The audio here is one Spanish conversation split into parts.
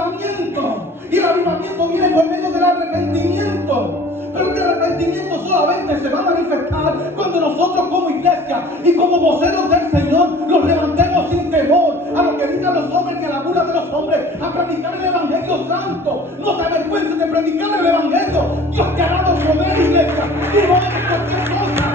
avivamiento. Y el avivamiento viene por medio del arrepentimiento. Pero este arrepentimiento solamente se va a manifestar cuando nosotros como iglesia y como voceros del Señor los levantemos sin temor a lo que digan los hombres, que a la burla de los hombres, a predicar el Evangelio santo. No te avergüences de predicar el Evangelio. Dios te ha dado poder, iglesia, y no es cualquier cosa.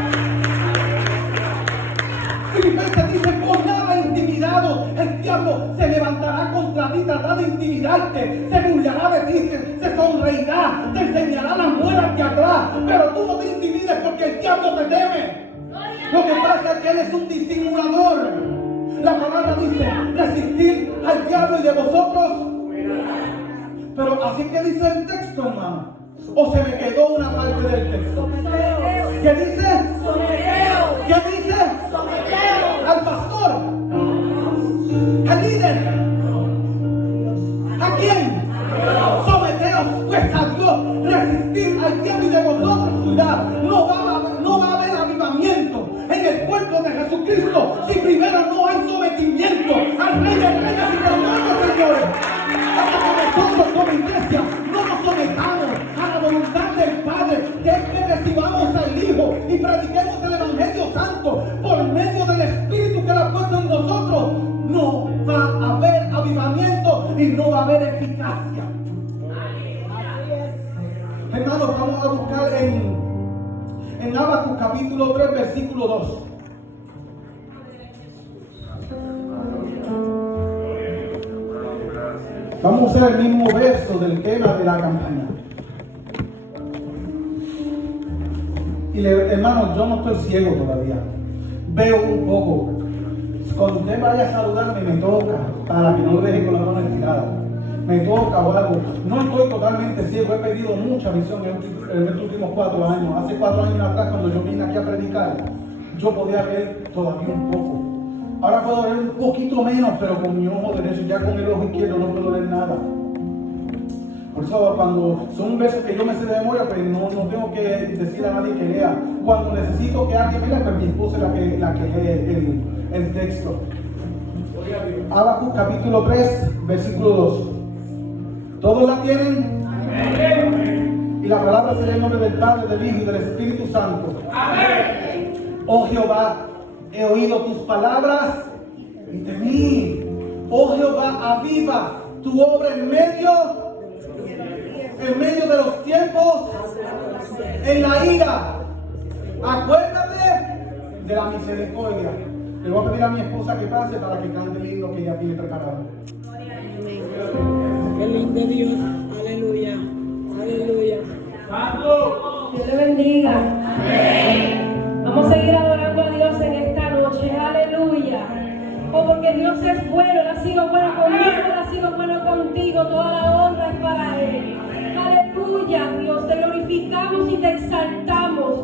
Filipenses dice: por nada intimidado, el diablo se levantará contra ti, tratará de intimidarte, se burlará de ti, se sonreirá, te enseñará la muela de atrás, pero tú no te intimides porque el diablo te teme. Lo que pasa es que él es un disimulador. La palabra dice: resistir al diablo y de vosotros. Pero así que dice el texto, hermano. ¿O se me quedó una parte del texto? ¿Qué dice? ¿Qué dice? Al pastor, al líder. ¿A quién? Someteos pues a Dios, resistir al diablo y de vosotros cuidad. No va a haber avivamiento en el cuerpo de Jesucristo si primero no hay sometimiento al Rey de Reyes y Señor de Señores. Hasta que nosotros como iglesia no nos sometamos a la voluntad del Padre, que es que recibamos al Hijo y prediquemos el Evangelio Santo por medio del Espíritu que lo ha puesto en nosotros, no va a haber avivamiento y no va a haber eficacia. Hermanos, vamos a buscar en Habacuc capítulo 3 versículo 2. Vamos a usar el mismo verso del tema de la campaña. Y hermano, yo no estoy ciego todavía. Veo un poco. Cuando usted vaya a saludarme, me toca, para que no lo deje con la mano estirada. Me toca o algo. No estoy totalmente ciego. He perdido mucha visión en estos últimos 4 años. Hace 4 años atrás, cuando yo vine aquí a predicar, yo podía ver todavía un poco. Ahora puedo ver un poquito menos, pero con mi ojo derecho. Ya con el ojo izquierdo no puedo ver nada. Por eso cuando son versos que yo me sé de memoria, pues no tengo que decir a nadie que lea. Cuando necesito que alguien lea, pues mi esposa es la que lee el texto. Habacuc capítulo 3, versículo 2. ¿Todos la tienen? Amén. Y la palabra será el nombre del Padre, del Hijo y del Espíritu Santo. Amén. Oh Jehová, he oído tus palabras y temí. Oh Jehová, aviva tu obra en medio de los tiempos, en la ira. Acuérdate de la misericordia. Le voy a pedir a mi esposa que pase para que cante el himno que ella tiene preparado. Qué lindo Dios. Aleluya. Aleluya. Dios le bendiga. Amén. Vamos a seguir adorando a Dios en esta noche. Aleluya. Oh, porque Dios es bueno. Él ha sido bueno conmigo. Él ha sido bueno contigo. Toda la honra es para Él. Aleluya, Dios. Te glorificamos y te exaltamos.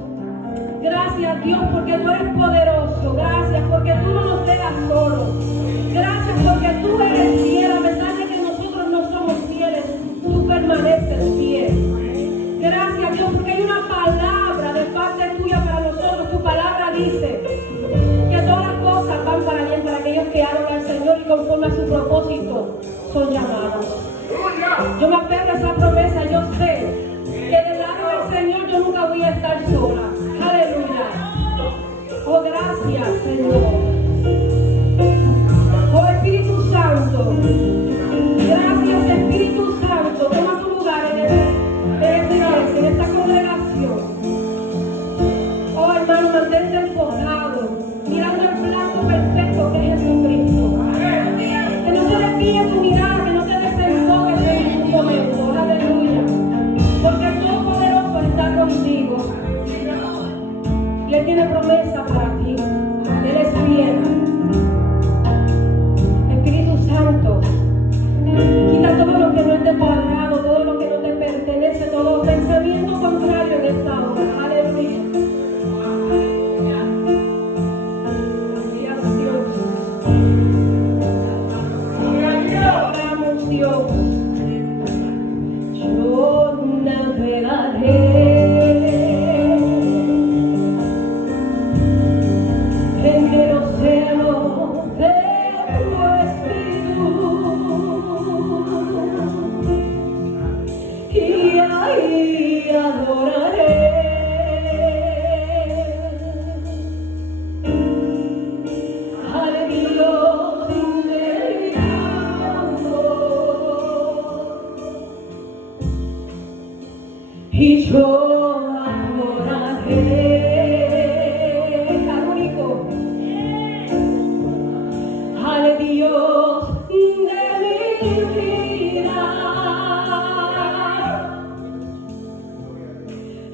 Gracias, Dios, porque tú eres poderoso. Gracias porque tú no nos dejas solos. Gracias porque tú eres fiel. A pesar de que nosotros no somos fieles, tú permaneces fiel. Gracias, Dios, porque hay una palabra de parte tuya para nosotros. Tu palabra dice que todas las cosas van para bien para aquellos que aman al Señor y conforme a su propósito son llamados. Yo me aferro a esa promesa. Yo sé que del lado del Señor yo nunca voy a estar sola. Aleluya. Oh, gracias, Señor. Oh, Espíritu Santo. Gracias, Espíritu Santo. Toma tu lugar en esta congregación. Oh, hermano, mantente enfocado, mirando el plato perfecto que es Jesucristo. Que no te desvíe tu mirada, que no te desenfoques en ningún momento. Aleluya. Porque el Todopoderoso está contigo. Y Él tiene promesa para ti. Él es fiel. Espíritu Santo, quita todo lo que no es de tu agrado, todo lo que no te pertenece, todo pensamiento contrario en esta hora. Aleluya. Gracias, Dios. Oramos, Dios. Yo navegaré en el océano de tu espíritu. y yo adoraré al único, al Dios de mi vida,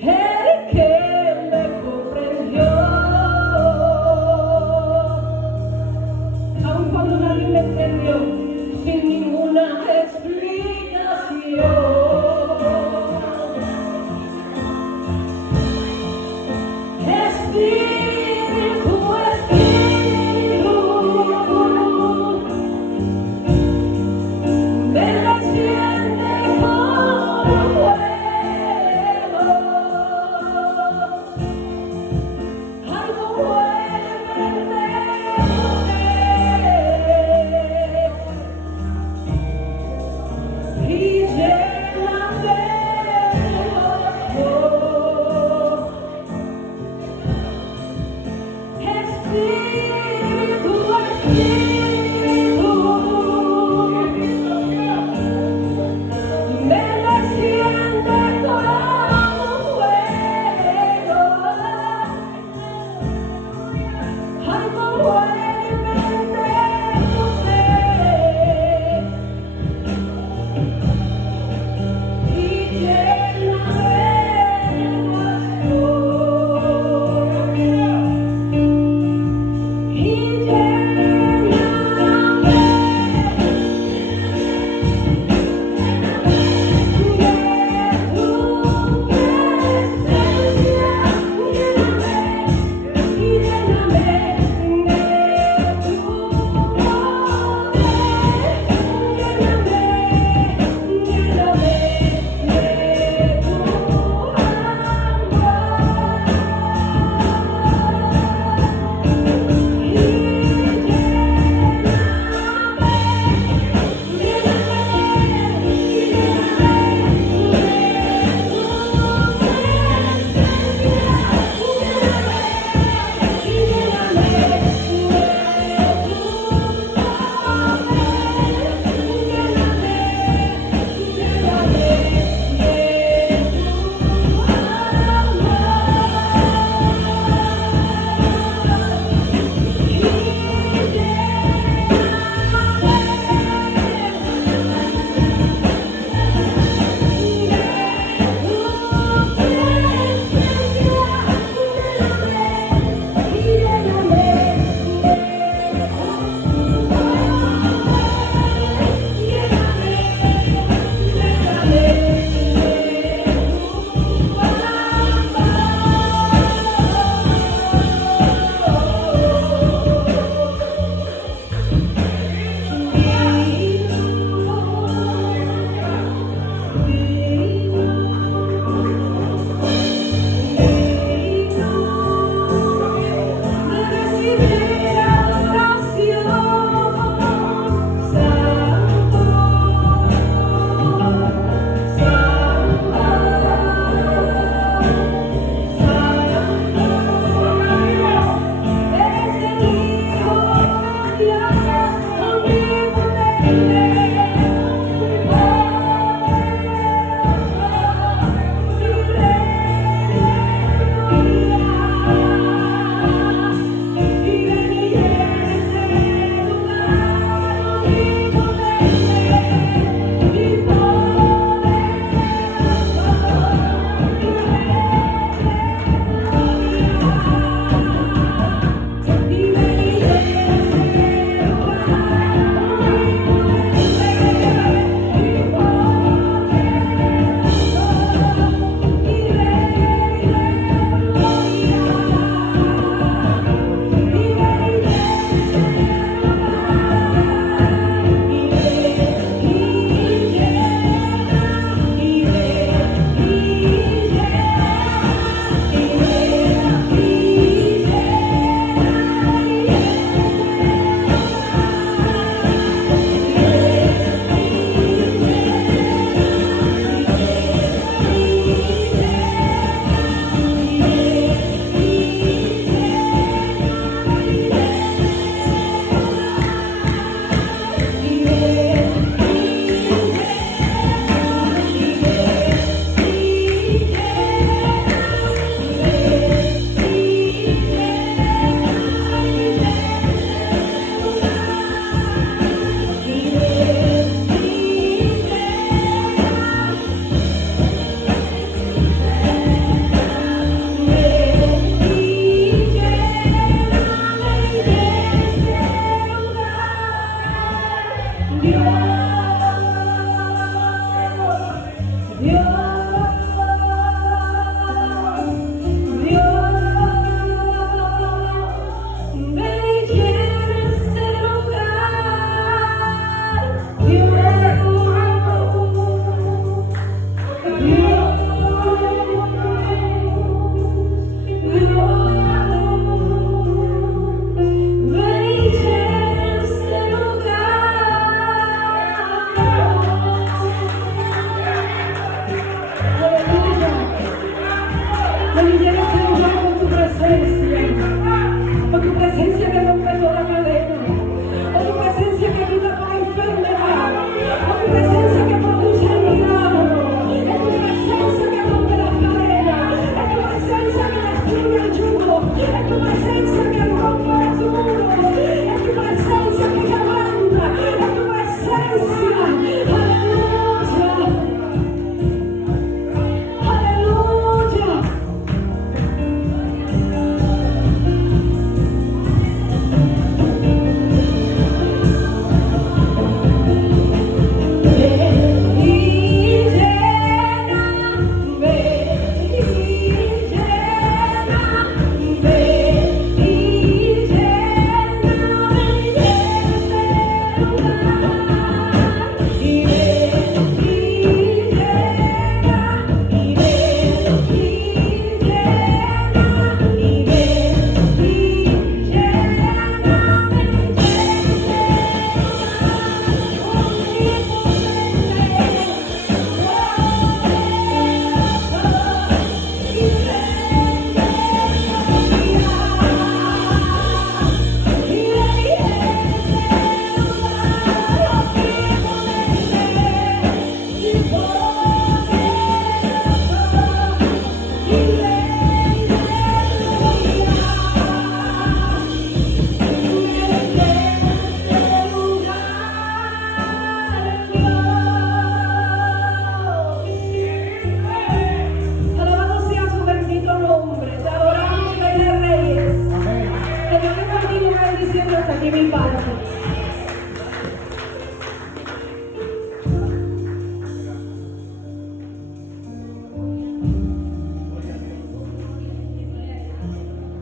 el que me comprendió, aun cuando nadie me entendió, sin ninguna explicación. Espíritu, Espíritu, me enciende como fuego, algo vuelve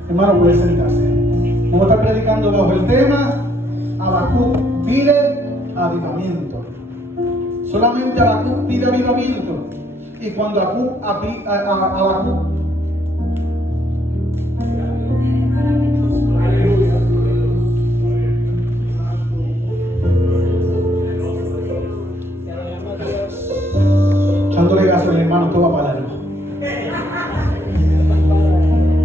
Hermano, puede sentarse. Vamos a estar predicando bajo el tema Habacuc pide avivamiento. Solamente Habacuc pide avivamiento. Y cuando Habacuc echándole gas al hermano, todo va para largo.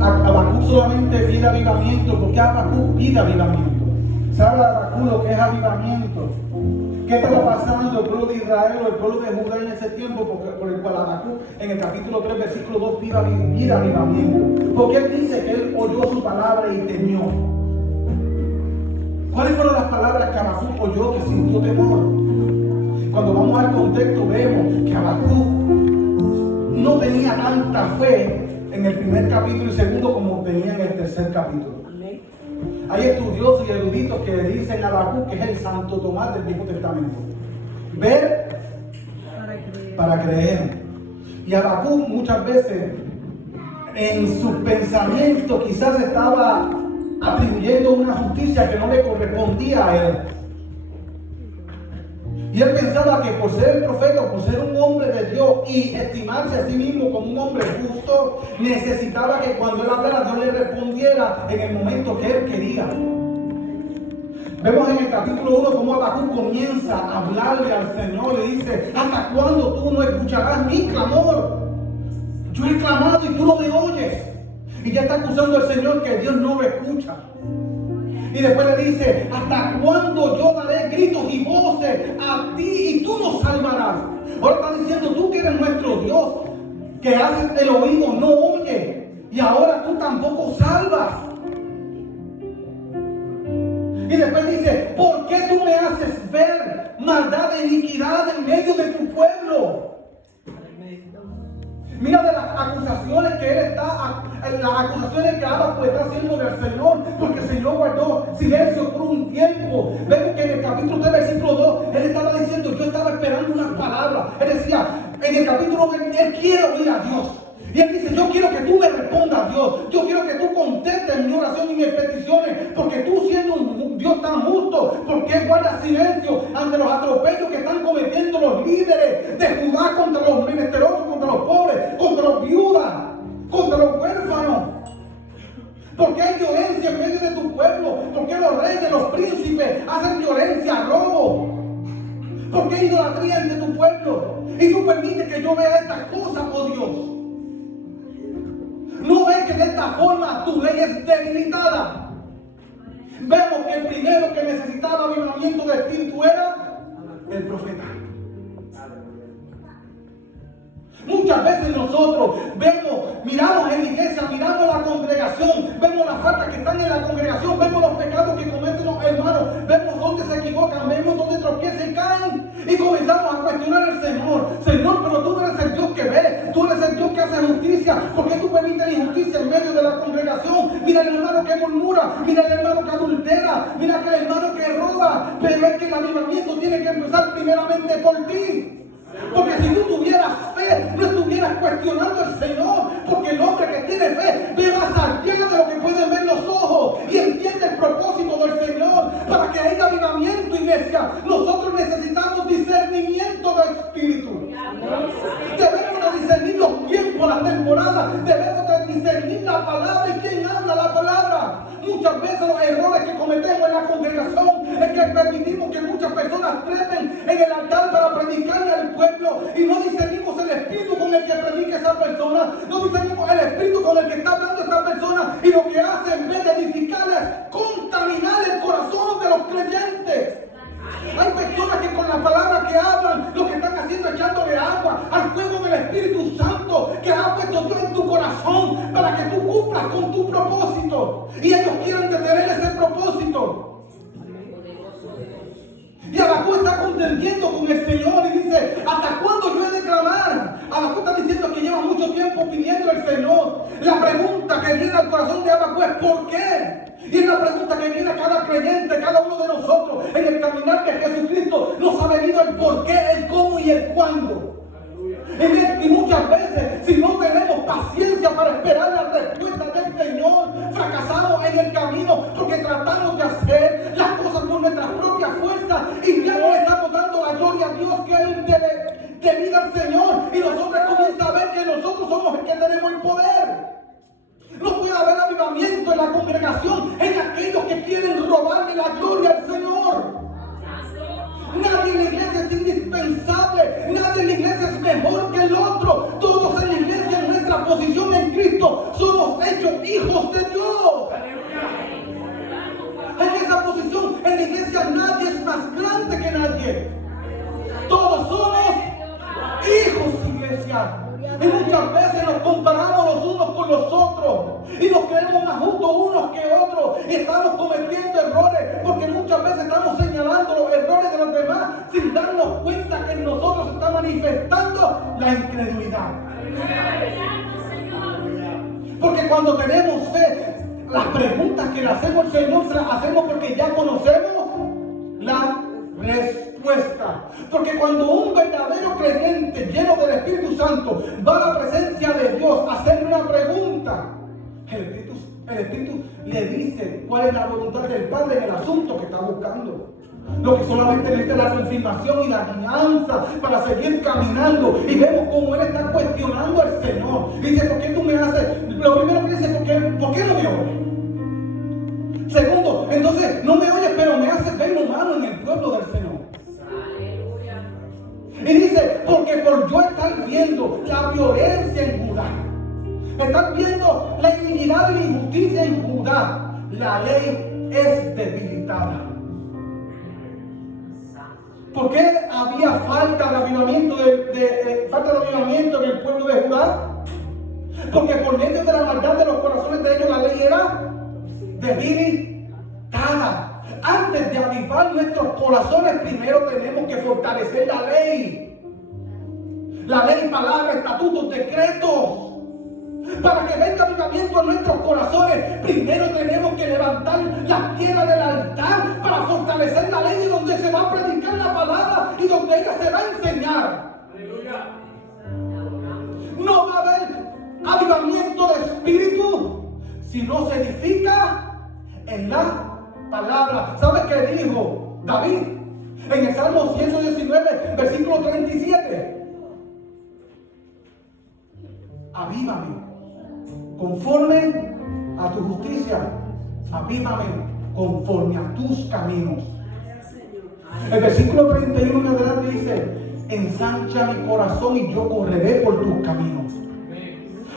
Habacuc solamente pide avivamiento. ¿Por qué Habacuc pide avivamiento? Se habla de Habacuc, lo que es avivamiento. ¿Qué estaba pasando el pueblo de Israel o el pueblo de Judá en ese tiempo? Por el cual Habacuc en el capítulo 3, versículo 2 pide avivamiento. Porque él dice que él oyó su palabra y temió. ¿Cuáles fueron las palabras que Habacuc oyó que sintió temor? Cuando vamos al contexto vemos que Habacuc no tenía tanta fe en el primer capítulo y segundo como tenía en el tercer capítulo. Hay estudiosos y eruditos que dicen a Habacuc que es el Santo Tomás del Viejo Testamento. Ver para creer. Y Habacuc muchas veces en sus pensamientos quizás estaba atribuyendo una justicia que no le correspondía a él. Y él pensaba que por ser el profeta, por ser un hombre de Dios y estimarse a sí mismo como un hombre justo, necesitaba que cuando él hablara, Dios le respondiera en el momento que él quería. Vemos en el capítulo 1 cómo Habacuc comienza a hablarle al Señor. Le dice: ¿hasta cuándo tú no escucharás mi clamor? Yo he clamado y tú no me oyes. Y ya está acusando al Señor que Dios no lo escucha. Y después le dice: ¿hasta cuándo yo daré gritos y voces a ti y tú nos salvarás? Ahora está diciendo: tú que eres nuestro Dios, que haces el oído, no oye, y ahora tú tampoco salvas. Y después dice: ¿por qué tú me haces ver maldad e iniquidad en medio de tu pueblo? Mira de las acusaciones que él está, las acusaciones que Habacuc está haciendo del Señor, porque el Señor guardó silencio por un tiempo. Vemos que en el capítulo 3, versículo 2, él estaba diciendo, yo estaba esperando una palabra. Él decía, en el capítulo 1, él quiere oír a Dios. Y él dice, yo quiero que tú me respondas, Dios. Yo quiero que tú contestes mi oración y mis peticiones. Porque tú siendo un Dios tan justo, ¿por qué guardas silencio ante los atropellos que están cometiendo los líderes de Judá contra los menesterosos, contra los pobres, contra los viudas, contra los huérfanos? ¿Por qué hay violencia en medio de tu pueblo? ¿Por qué los reyes, los príncipes hacen violencia, robo? ¿Por qué hay idolatría entre tu pueblo? Y tú permites que yo vea estas cosas, oh Dios. ¿No ves que de esta forma tu ley es debilitada? Vemos que el primero que necesitaba avivamiento de espíritu era el profeta. Muchas veces nosotros miramos en la iglesia, miramos la congregación, vemos las faltas que están en la congregación, vemos los pecados que cometen los hermanos, vemos dónde se equivocan, vemos dónde tropiezan y caen, y comenzamos a cuestionar al Señor. Señor, pero tú no eres el Dios que ve, tú eres el Dios que hace justicia. ¿Por qué tú permites la injusticia en medio de la congregación? Mira el hermano que murmura, mira el hermano que adultera, mira el hermano que roba. Pero es que el avivamiento tiene que empezar primeramente por ti. Porque si tú tuvieras fe, no estuvieras cuestionando al Señor. Porque el hombre que tiene fe ve más allá de lo que pueden ver los ojos y entiende el propósito del Señor. Para que haya avivamiento, iglesia, nosotros necesitamos discernimiento del Espíritu. Debemos de discernir los tiempos, las temporadas. Debemos de discernir la palabra y quién habla la palabra. Muchas veces los errores que cometemos en la congregación es que permitimos que muchas personas trepen en el altar para predicarle al pueblo y no discernimos el espíritu con el que predica esa persona, no discernimos el espíritu con el que está hablando esta persona, y lo que hace en vez de edificar es contaminar el corazón de los creyentes. Hay personas que con la palabra que hablan, lo que están haciendo es echándole agua al fuego del Espíritu Santo que ha puesto Dios en tu corazón para que tú cumplas con tu propósito. Y ellos quieren detener ese propósito. Y Habacuc está contendiendo con el Señor y dice, ¿hasta cuándo yo he de clamar? Habacuc está diciendo que lleva mucho tiempo pidiendo al Señor. La pregunta que viene al corazón de Habacuc es ¿por qué? Y es la pregunta que viene a cada creyente, cada uno de nosotros. En el caminar de Jesucristo nos ha venido el por qué, el cómo y el cuándo. Y muchas veces, si no tenemos paciencia para esperar la respuesta del Señor, fracasamos en el camino porque tratamos de hacer las cosas por nuestras propias fuerzas y ya no le estamos dando la gloria a Dios que Él debida al Señor. Y nosotros comenzamos a ver que nosotros somos el que tenemos el poder. No puede haber avivamiento en la congregación en aquellos que quieren robarle la gloria al Señor. Nadie en la iglesia es indispensable, nadie en la iglesia es mejor que el otro. Todos en la iglesia, en nuestra posición en Cristo, somos hechos hijos de Dios. En esa posición, en la iglesia, nadie es más grande que nadie. Todos somos hijos, iglesia. Y muchas veces nos comparamos los unos con los otros y nos creemos más justos unos que otros y estamos cometiendo errores porque muchas veces estamos señalando los errores de los demás sin darnos cuenta que en nosotros se está manifestando la incredulidad. Porque cuando tenemos fe, las preguntas que le hacemos al Señor se las hacemos porque ya conocemos la respuesta. Porque cuando un verdadero creyente lleno del Espíritu Santo va a la presencia de Dios a hacerle una pregunta, el Espíritu le dice cuál es la voluntad del Padre en el asunto que está buscando. Lo que solamente necesita es la confirmación y la guianza para seguir caminando. Y vemos cómo él está cuestionando al Señor. Dice, ¿por qué tú me haces? Lo primero que dice, ¿por qué no me oyes? Segundo, entonces no me oyes, pero me haces ver humano en el pueblo del Señor. Y dice, porque por yo estar viendo la violencia en Judá, estar viendo la iniquidad y la injusticia en Judá, la ley es debilitada. ¿Por qué había falta de avivamiento, falta de avivamiento en el pueblo de Judá? Porque por medio de la maldad de los corazones de ellos la ley era debilitada. Antes de avivar nuestros corazones, primero tenemos que fortalecer la ley. la ley, palabra, estatutos, decretos. Para que venga avivamiento a nuestros corazones, primero tenemos que levantar la piedra del altar para fortalecer la ley, y donde se va a predicar la palabra y donde ella se va a enseñar. Aleluya. No va a haber avivamiento de espíritu si no se edifica en la palabra. ¿Sabes qué dijo David en el Salmo 119, versículo 37? Avívame conforme a tu justicia, avívame conforme a tus caminos. El versículo 31 en adelante dice: ensancha mi corazón y yo correré por tus caminos.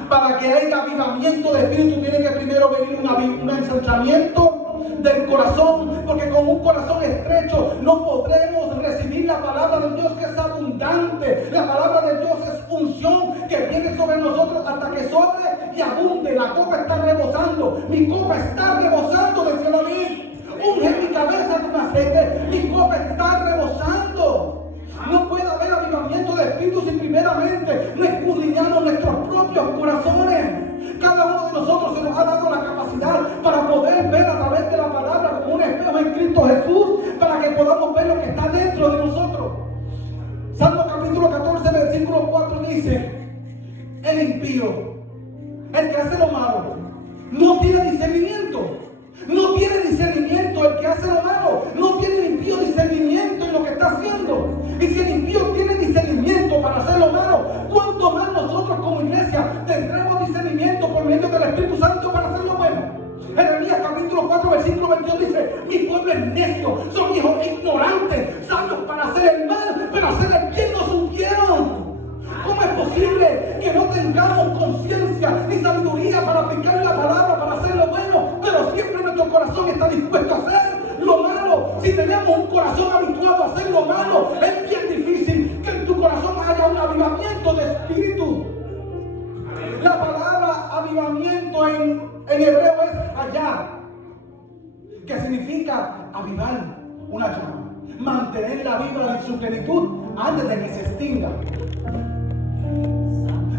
Para que haya avivamiento de espíritu tiene que primero venir un ensanchamiento del corazón, porque con un corazón estrecho no podremos recibir la palabra de Dios, que es abundante. La palabra de Dios es unción que viene sobre nosotros hasta que sobre y abunde. La copa está rebosando, mi copa está rebosando, decía David. Unge mi cabeza con aceite, mi copa está rebosando. No puede haber avivamiento de espíritu si primeramente no escudriñamos nuestros propios corazones. Cada uno de nosotros se nos ha dado la capacidad para poder ver a través de la palabra como un espejo en Cristo Jesús, para que podamos ver lo que está dentro de nosotros. Salmo capítulo 14, versículo 4 dice: el impío, el que hace lo malo, no tiene discernimiento. No tiene discernimiento el que hace lo malo. No tiene el impío discernimiento en lo que está haciendo. Y si el impío tiene discernimiento para hacer lo malo, ¿cuánto más nosotros como iglesia tendremos discernimiento por medio del Espíritu Santo para hacer lo bueno? Jeremías capítulo 4 versículo 22 dice: mi pueblo es necio, son hijos ignorantes, sabios para hacer el mal, pero hacer el bien no supieron. ¿Cómo es posible que no tengamos conciencia ni sabiduría para aplicar la palabra, para hacer lo bueno, pero siempre nuestro corazón está dispuesto a hacer lo malo? Si tenemos un corazón habituado a hacer lo malo, es bien difícil que en tu corazón haya un avivamiento de espíritu. La palabra avivamiento en hebreo es allá, que significa avivar una llama, mantenerla viva en su plenitud antes de que se extinga.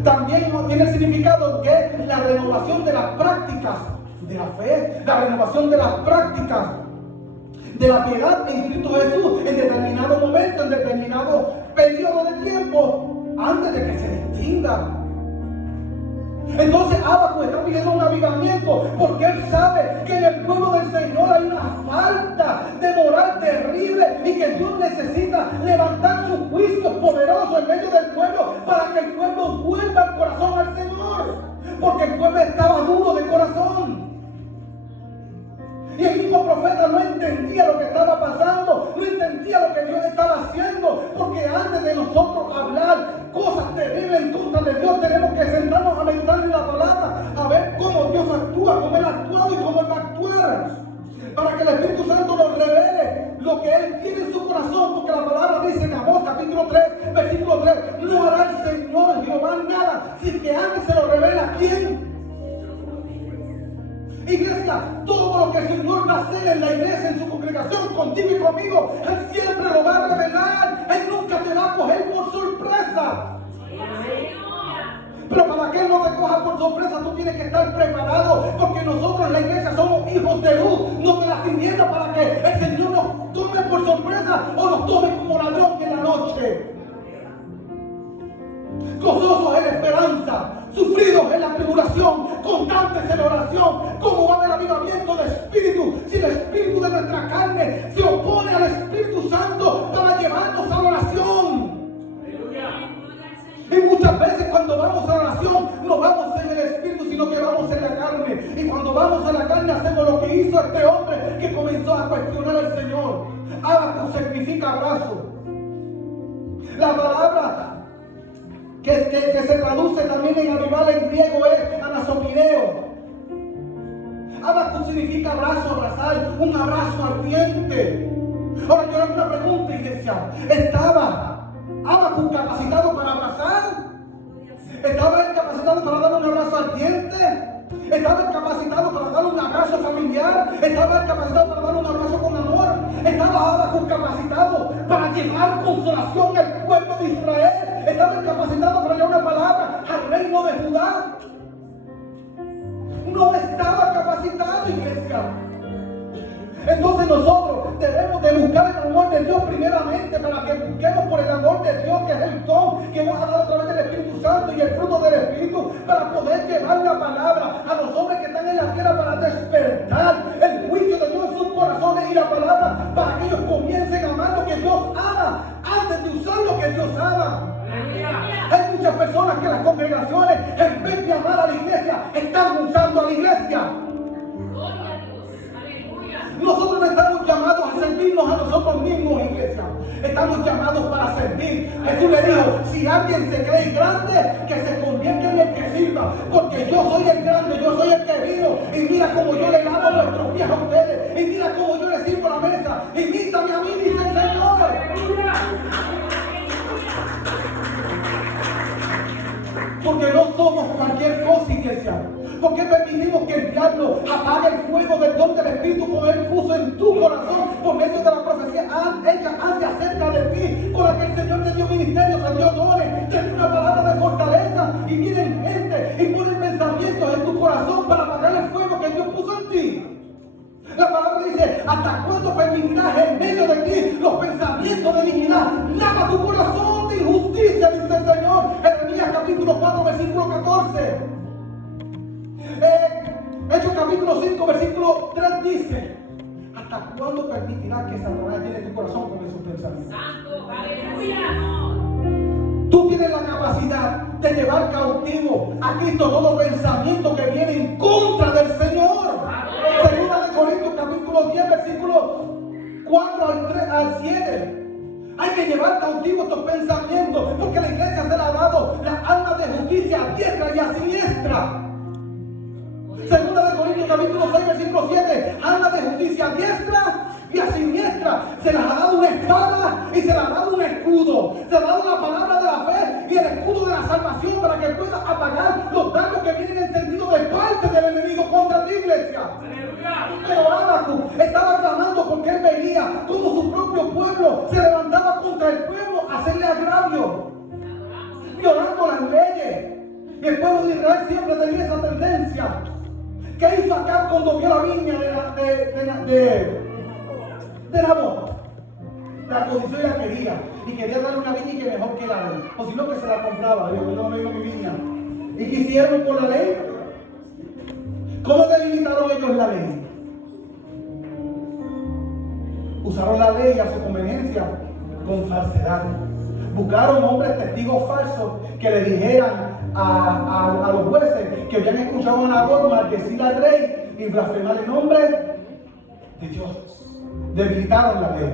También tiene el significado que es la renovación de las prácticas de la fe, la renovación de las prácticas de la piedad en Cristo Jesús en determinado momento, en determinado periodo de tiempo, antes de que se extinga. Entonces Habacuc está pidiendo un avivamiento porque él sabe que en el pueblo del Señor hay una falta de moral terrible y que Dios necesita levantar sus juicios poderosos en medio del pueblo para que el pueblo vuelva el corazón al Señor, porque el pueblo estaba duro de corazón. Y el mismo profeta no entendía lo que estaba pasando, no entendía lo que Dios estaba haciendo, porque antes de nosotros hablar cosas terribles en contra de Dios, tenemos que sentarnos a meditar en la palabra, a ver cómo Dios actúa, cómo Él ha actuado y cómo Él va a actuar, para que el Espíritu Santo nos revele lo que Él tiene en su corazón, porque la palabra dice en Amós capítulo 3, versículo 3, no hará el Señor Jehová nada sin que antes se lo revele a quién. Iglesia, todo lo que el Señor va a hacer en la iglesia, en su congregación, contigo y conmigo, Él siempre lo va a revelar. Él nunca te va a coger por sorpresa. Pero para que Él no te coja por sorpresa, tú tienes que estar preparado, porque nosotros en la iglesia somos hijos de luz, no de las tinieblas, para que el Señor nos tome por sorpresa o nos tome como ladrón en la noche. Gozosos en la esperanza, sufridos en la tribulación, constantes en la oración. ¿Cómo va a haber avivamiento de espíritu si el espíritu de nuestra carne se opone al Espíritu Santo para llevarnos a la oración? Y muchas veces cuando vamos a la oración no vamos en el espíritu, sino que vamos en la carne. Y cuando vamos a la carne hacemos lo que hizo este hombre que comenzó a cuestionar al Señor. Habacuc significa abrazo. La palabra que se traduce también en avivar en griego es anasopireo. Habacuc significa abrazo, abrazar, un abrazo ardiente. Ahora yo hago una pregunta, iglesia. ¿Estaba Habacuc capacitado para abrazar? ¿Estaba él capacitado para dar un abrazo ardiente? Estaba capacitado para dar un abrazo familiar. Estaba capacitado para dar un abrazo con amor. Estaba capacitado para llevar consolación al pueblo de Israel. Estaba capacitado para llevar una palabra al reino de Judá. No estaba capacitado, iglesia. Entonces nosotros debemos de buscar el amor de Dios primeramente, para que busquemos por el amor de Dios, que es el don que nos ha dado a través del Espíritu Santo y el fruto del Espíritu, para poder llevar la palabra a los hombres que están en la tierra, para despertar el juicio de Dios en sus corazones y la palabra, para que ellos comiencen a amar lo que Dios ama antes de usar lo que Dios ama. Hay muchas personas que las congregaciones, en vez de amar a la iglesia, están usando a la iglesia. Nosotros no estamos llamados a servirnos a nosotros mismos, iglesia. Estamos llamados para servir. Jesús le dijo, si alguien se cree grande, que se convierta en el que sirva. Porque yo soy el grande, yo soy el que vino. Y mira cómo yo le lavo nuestros pies a ustedes. Y mira cómo yo les sirvo la mesa. Imítame a mí, dice el Señor. Porque no somos cualquier cosa, iglesia. ¿Por qué permitimos que el diablo apague el fuego del don del Espíritu como Él puso en tu corazón por medio de la profecía hecha antes acerca de ti, con la que el Señor te dio ministerio, te dio dones, te dio una palabra de fortaleza, y vienen gente y ponen pensamientos en tu corazón para apagar el fuego que Dios puso en ti? La palabra dice, ¿hasta cuándo permitirás en medio de ti los pensamientos de iniquidad? Lava tu corazón de injusticia, dice el Señor. Jeremías capítulo 4, versículo 14. Hechos capítulo 5, versículo 3 dice, ¿hasta cuándo permitirás que Satanás llene tu corazón con esos pensamientos? Santo, aleluya. Tú tienes la capacidad de llevar cautivo a Cristo todo pensamiento que viene en contra del Señor. Segunda de Corintios capítulo 10, versículo 4 al 7. Hay que llevar cautivo estos pensamientos, porque la iglesia se le ha dado las armas de justicia a diestra y a siniestra. Segunda de Corintios capítulo 6, versículo 7. Armas de justicia a diestra y a siniestra. Se les ha dado una espada y se les ha dado un escudo. Se les ha dado la palabra de la fe y el escudo de la salvación, para que pueda apagar los daños que vienen encendidos de parte del enemigo contra ti, iglesia. Pero Habacuc estaba clamando porque él veía cómo su propio pueblo se levantaba contra el pueblo a hacerle agravio, violando las leyes. Y el pueblo de Israel siempre tenía esa tendencia. ¿Qué hizo Acab cuando vio la viña de Nabot? La codició y la quería. Y quería darle una viña y que mejor que la ley. O si no, que se la compraba. Yo no me digo mi viña. ¿Y qué hicieron con la ley? ¿Cómo debilitaron ellos la ley? Usaron la ley a su conveniencia con falsedad. Buscaron hombres testigos falsos que le dijeran a los jueces que habían escuchado a Nabot maldecir al rey y blasfemar el nombre de Dios. Debilitaron la ley.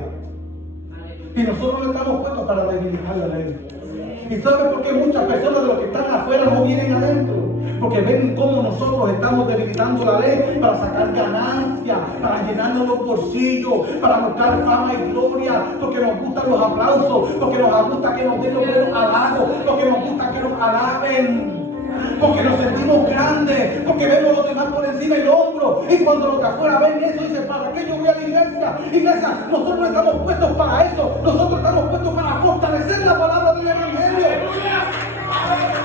Y nosotros no estamos puestos para debilitar la ley. ¿Y sabe por qué muchas personas de los que están afuera no vienen adentro? Porque ven cómo nosotros estamos debilitando la ley para sacar ganancias, para llenarnos los bolsillos, para buscar fama y gloria, porque nos gustan los aplausos, porque nos gusta que nos den los buenos halagos, porque nos gusta que nos alaben, porque nos sentimos grandes, porque vemos a los demás por encima del hombro. Y cuando los de afuera ven eso, dicen, ¿para qué yo voy a la iglesia? Iglesia, nosotros no estamos puestos para eso. Nosotros estamos puestos para fortalecer la palabra del Evangelio.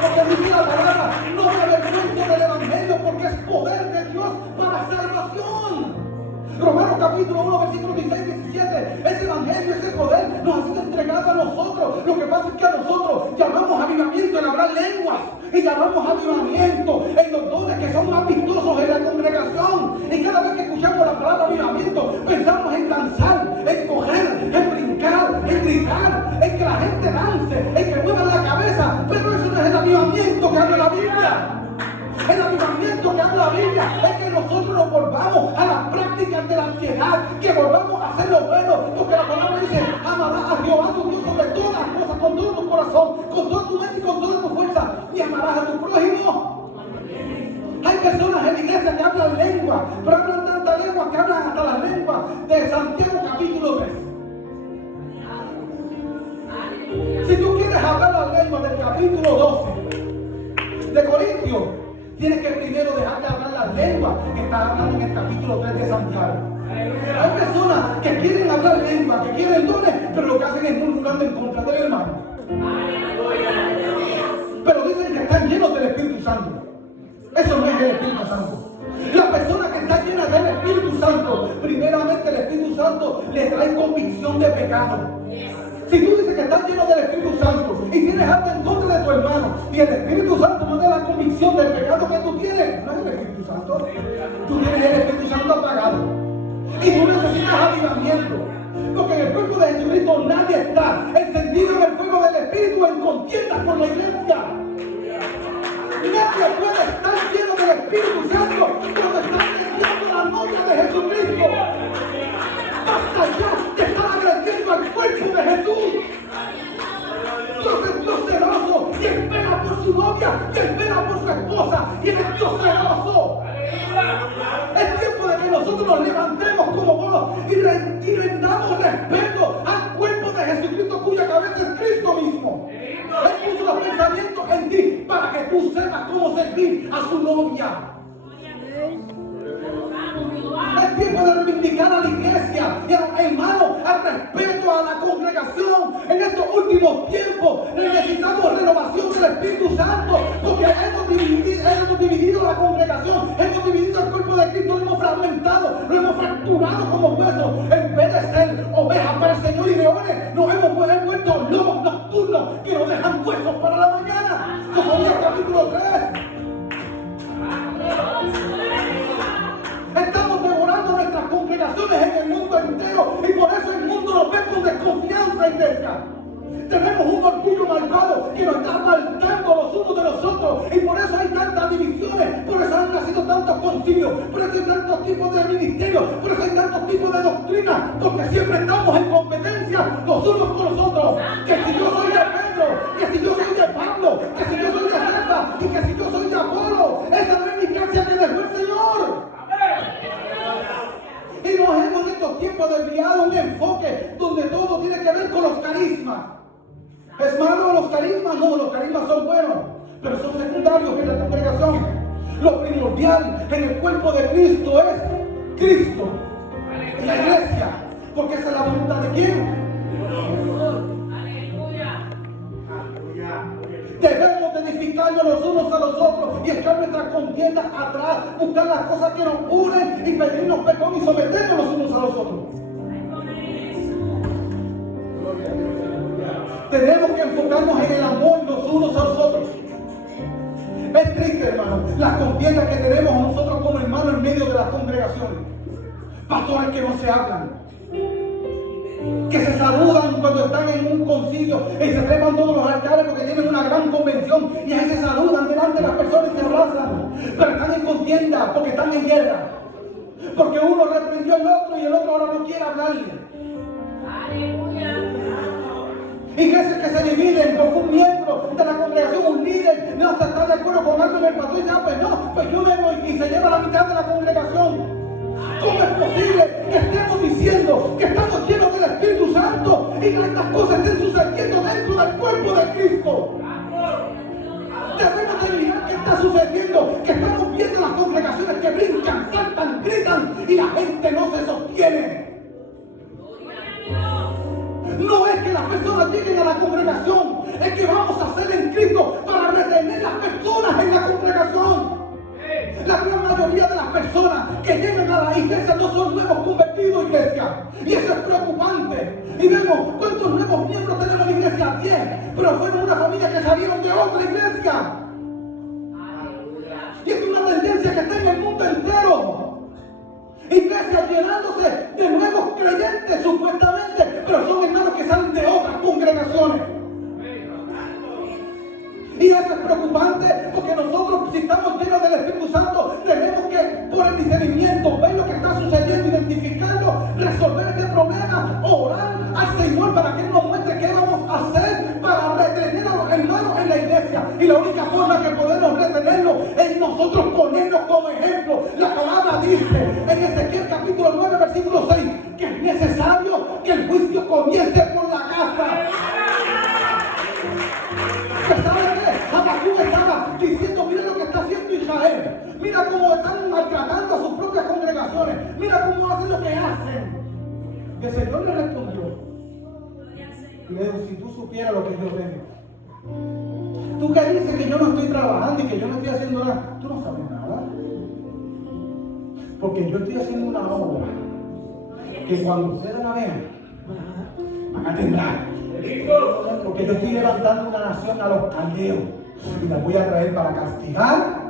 Porque dice la palabra, no me avergüenzo del Evangelio, porque es poder de Dios para salvación. Romanos capítulo 1, versículos 16 y 17. Ese evangelio, ese poder nos ha sido entregado a nosotros. Lo que pasa es que a nosotros llamamos avivamiento en hablar lenguas, y llamamos avivamiento en los dones que son más vistosos en la congregación. Y cada vez que escuchamos la palabra avivamiento, pensamos en danzar, en coger, en brincar, en gritar, en que la gente dance, en que muevan la cabeza. Pero eso no es el avivamiento que habla la Biblia. El avivamiento que habla la Biblia es que nosotros nos volvamos a las prácticas de la piedad, que volvamos a hacer lo bueno, porque la palabra dice, amarás a Jehová tu Dios sobre todas las cosas, con todo tu corazón, con toda tu mente y con toda tu fuerza, y amarás a tu prójimo. Hay personas en la iglesia que hablan lengua, pero hablan tanta lengua que hablan hasta la lengua de Santiago capítulo 3. Si tú quieres hablar la lengua del capítulo 12 de Corintios, tienes que primero dejar de hablar la lengua que está hablando en el capítulo 3 de Santiago. Hay personas que quieren hablar lengua, que quieren dones, pero lo que hacen es murmurando en contra del hermano. Pero dicen que están llenos del Espíritu Santo. Eso no es el Espíritu Santo. La persona que está llena del Espíritu Santo, primeramente el Espíritu Santo le trae convicción de pecado. Si tú dices que estás lleno del Espíritu Santo y tienes algo en contra de tu hermano y el Espíritu Santo no te da la convicción del pecado que tú tienes, no es el Espíritu Santo. Tú tienes el Espíritu Santo apagado y tú necesitas avivamiento. Porque en el cuerpo de Jesucristo nadie está encendido en el fuego del Espíritu en contienda con la iglesia. Nadie puede estar lleno del Espíritu Santo cuando está agrediendo la novia de Jesucristo. Basta ya de estar agrediendo al cuerpo de Jesús. Dios es Dios celoso y espera por su novia y espera por su esposa y Él es Dios celoso. Es tiempo de que nosotros nos levantemos como voz y rendamos respeto al cuerpo de Jesucristo cuya cabeza es Cristo mismo. Él puso los pensamientos en ti para que tú sepas cómo servir a su novia. Es tiempo de reivindicar a la iglesia y a los hermanos, al respeto a la congregación. En estos últimos tiempos necesitamos renovación del Espíritu Santo, porque hemos dividido la congregación, hemos dividido el cuerpo de Cristo, lo hemos fragmentado, lo hemos fracturado como huesos. En vez de ser ovejas para el Señor y leones, nos hemos vuelto lobos nocturnos que nos dejan huesos para la mañana. Sofonías capítulo 3. Estamos devorando nuestras congregaciones en el mundo entero y por eso el mundo nos ve con desconfianza, iglesia. Tenemos un orgullo malvado que nos está apartando los unos de los otros y por eso hay tantas divisiones, por eso han nacido tantos concilios, por eso hay tantos tipos de ministerios, por eso hay tantos tipos de doctrinas, porque siempre estamos en competencia los unos con los otros. Que si yo soy de Pedro, que si yo soy de Pablo, que si yo soy de César y que si yo soy de Apolo, esa no es mi iglesia que dejó el Señor. Y nos hemos en estos tiempos desviado un enfoque donde todo tiene que ver con los carismas. ¿Es malo los carismas? No, los carismas son buenos, pero son secundarios en la congregación. Lo primordial en el cuerpo de Cristo es Cristo y la iglesia, porque esa es la voluntad de quién. Debemos edificarnos los unos a los otros y echar nuestras contiendas atrás, buscar las cosas que nos unen y pedirnos perdón y someternos los unos a los otros. Tenemos que enfocarnos en el amor los unos a los otros. Es triste, hermano, las contiendas que tenemos nosotros como hermanos en medio de las congregaciones. Pastores que no se hablan, que se saludan cuando están en un concilio y se trepan todos los altares porque tienen una gran convención y ahí se saludan delante de las personas y se abrazan, pero están en contienda porque están en guerra, porque uno reprendió al otro y el otro ahora no quiere hablarle. Iglesias que se dividen porque un miembro de la congregación, un líder, no se está de acuerdo con algo en el pastor y dice, pues no, pues yo me voy y se lleva la mitad de la congregación. ¿Cómo es posible que estemos diciendo que estamos llenos del Espíritu Santo y que estas cosas estén sucediendo dentro del cuerpo de Cristo? Debemos de mirar qué está sucediendo, que estamos viendo las congregaciones que brincan, saltan, gritan y la gente no se sostiene. No es que las personas lleguen a la congregación, es que vamos a hacer en Cristo para retener las personas en la congregación. La gran mayoría de las personas que llegan a la iglesia no son nuevos convertidos, iglesia. Y eso es preocupante. Y vemos cuántos nuevos miembros tenemos en la iglesia, 10. Pero fueron una familia que salieron de otra iglesia. Y es una tendencia que está en el mundo entero. Iglesias llenándose de nuevos creyentes supuestamente, pero son hermanos que salen de otras congregaciones. Y eso es preocupante porque nosotros, si estamos llenos del Espíritu Santo, tenemos que, por el discernimiento, ver lo que está sucediendo, identificarlo, resolver este problema, orar al Señor para que Él nos muestre qué vamos a hacer para retener a los hermanos en la iglesia. Y la única forma que podemos retenerlo es nosotros ponernos como ejemplo. La palabra dice en Ezequiel capítulo 9, versículo 6, que es necesario que el juicio comience por la casa. ¿Saben qué? Habacuc estaba diciendo, miren lo que está haciendo Israel. Mira cómo están maltratando a sus propias congregaciones. Mira cómo hacen lo que hacen. Y el Señor le respondió. Y le dijo, si tú supieras lo que yo tengo. Tú que dices que yo no estoy trabajando y que yo no estoy haciendo nada, tú no sabes nada. Porque yo estoy haciendo una obra que cuando ustedes la vean, van a temblar. Porque yo estoy levantando una nación a los caldeos y la voy a traer para castigar.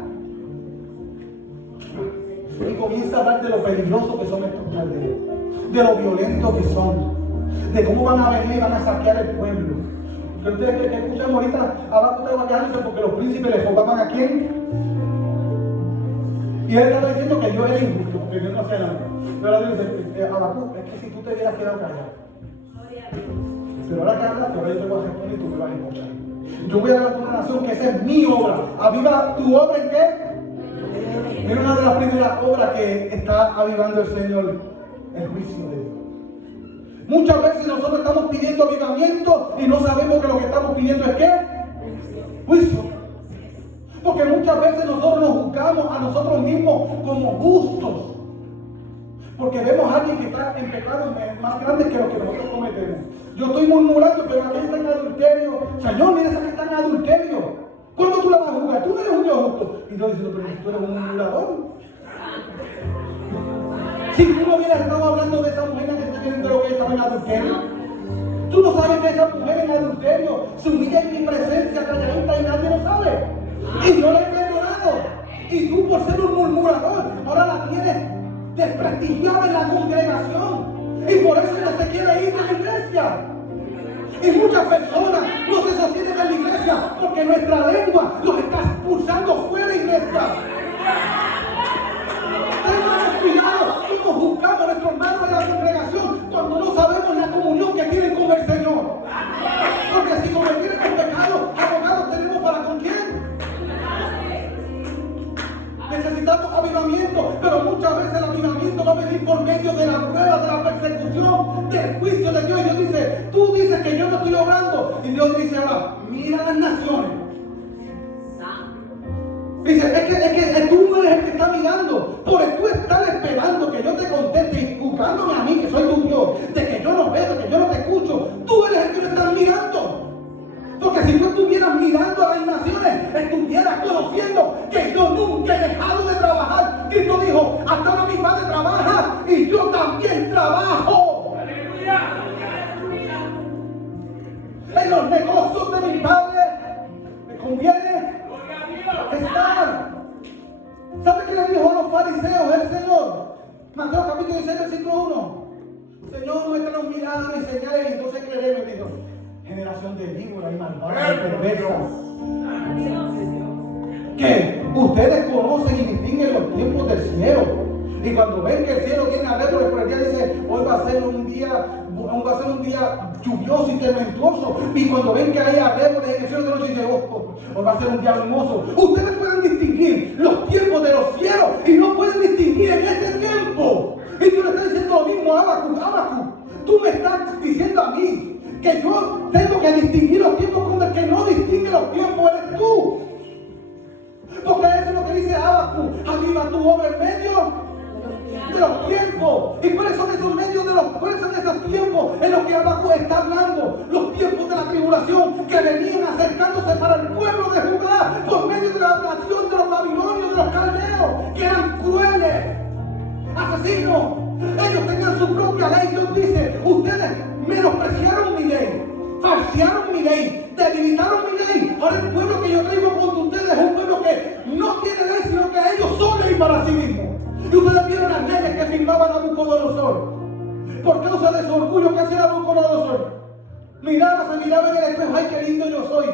Y comienza a hablar de lo peligroso que son estos caldeos, de lo violentos que son, de cómo van a venir y van a saquear el pueblo. Que ustedes que escuchan ahorita, abajo estaba quejándose porque los príncipes le enfocaban a quién. Y él estaba diciendo que yo era injusto, que yo no hacía nada. Pero ahora dice, Habacuc, es que si tú te hubieras quedado callado. Pero ahora que hablas, ahora yo te voy a responder y tú me vas a escuchar. Yo voy a dar una nación que esa es mi obra. ¿Aviva tu obra en qué? Mira una de las primeras obras que está avivando el Señor, el juicio de Dios. Muchas veces nosotros estamos pidiendo avivamiento y no sabemos que lo que estamos pidiendo es ¿qué? Juicio. Porque muchas veces nosotros nos juzgamos a nosotros mismos como justos. Porque vemos a alguien que está en pecados más grandes que los que nosotros cometemos. Yo estoy murmurando, pero aquel está en adulterio. Señor, mira esa que está en adulterio. ¿Cuándo tú la vas a juzgar? Tú no eres un Dios justo. Y yo diciendo, pero tú eres un murmurador. Si tú no hubieras estado hablando de esa mujer que está viendo lo que estaba en adulterio, tú no sabes que esa mujer en adulterio se humilla en mi presencia calladita y nadie lo sabe. Y yo la he perdonado. Y tú, por ser un murmurador, ahora la tienes desprestigiada en la congregación. Y por eso no se quiere ir de la iglesia. Y muchas personas no se sostienen en la iglesia porque nuestra lengua los está expulsando fuera de la iglesia. Tengamos cuidado cómo juzgamos a nuestros hermanos en la congregación cuando no sabemos la comunión que tienen con el Señor. Porque si cometieron pecados, abogados tenemos para con quién. Necesitamos avivamiento, pero muchas veces el avivamiento va a venir por medio de la prueba, de la persecución, del juicio de Dios. Y Dios dice, tú dices que yo no estoy obrando. Y Dios dice ahora, mira las naciones. Dice, es que tú no eres el que está mirando. Por tú estar esperando que yo te conteste y juzgándome a mí, que soy tu Dios, de que yo no veo, de que yo no te escucho. Tú eres el que no estás mirando. Porque si tú estuvieras mirando a las naciones, estuvieras conociendo que yo nunca he dejado de trabajar. Cristo dijo, hasta ahora mi Padre trabaja y yo también trabajo. ¡Aleluya! En los negocios de mi Padre me conviene estar. ¿Sabe qué le dijo a los fariseos el Señor? Mateo capítulo 16, versículo 1. Señor, muéstranos miradas y señales y entonces creeremos. Dijo, generación de víboras y malvadas y perversas. Que ustedes conocen y distinguen los tiempos del cielo. Y cuando ven que el cielo tiene arreglos por el día, dice, hoy va a ser un día lluvioso y tormentoso. Y cuando ven que hay arreglos en el cielo de noche, dice, hoy va a ser un día hermoso. Ustedes pueden distinguir los tiempos de los cielos y no pueden distinguir en este tiempo. Y tú le estás diciendo lo mismo a Habacuc. Tú me estás diciendo a mí que yo tengo que distinguir los tiempos con el que no distingue los tiempos eres tú. Porque eso es lo que dice Habacuc. Aviva tu obra en medio de los tiempos. ¿Y cuáles son esos medios cuáles son esos tiempos en los que Habacuc está hablando? Los tiempos de la tribulación que venían acercándose para el pueblo de Judá por medio de la nación de los babilonios, de los caldeos, que eran crueles, asesinos. Ellos tenían su propia ley. Dios dice, ustedes menospreciaron mi ley, falsearon mi ley, debilitaron mi ley. Ahora el pueblo que yo traigo contra ustedes es un pueblo que no tiene ley, sino que ellos son ley para sí mismos. Y ustedes vieron las leyes que firmaba Nabucodonosor. Por causa de su orgullo, ¿qué hacía Nabucodonosor? Se miraba en el espejo, ay, qué lindo yo soy.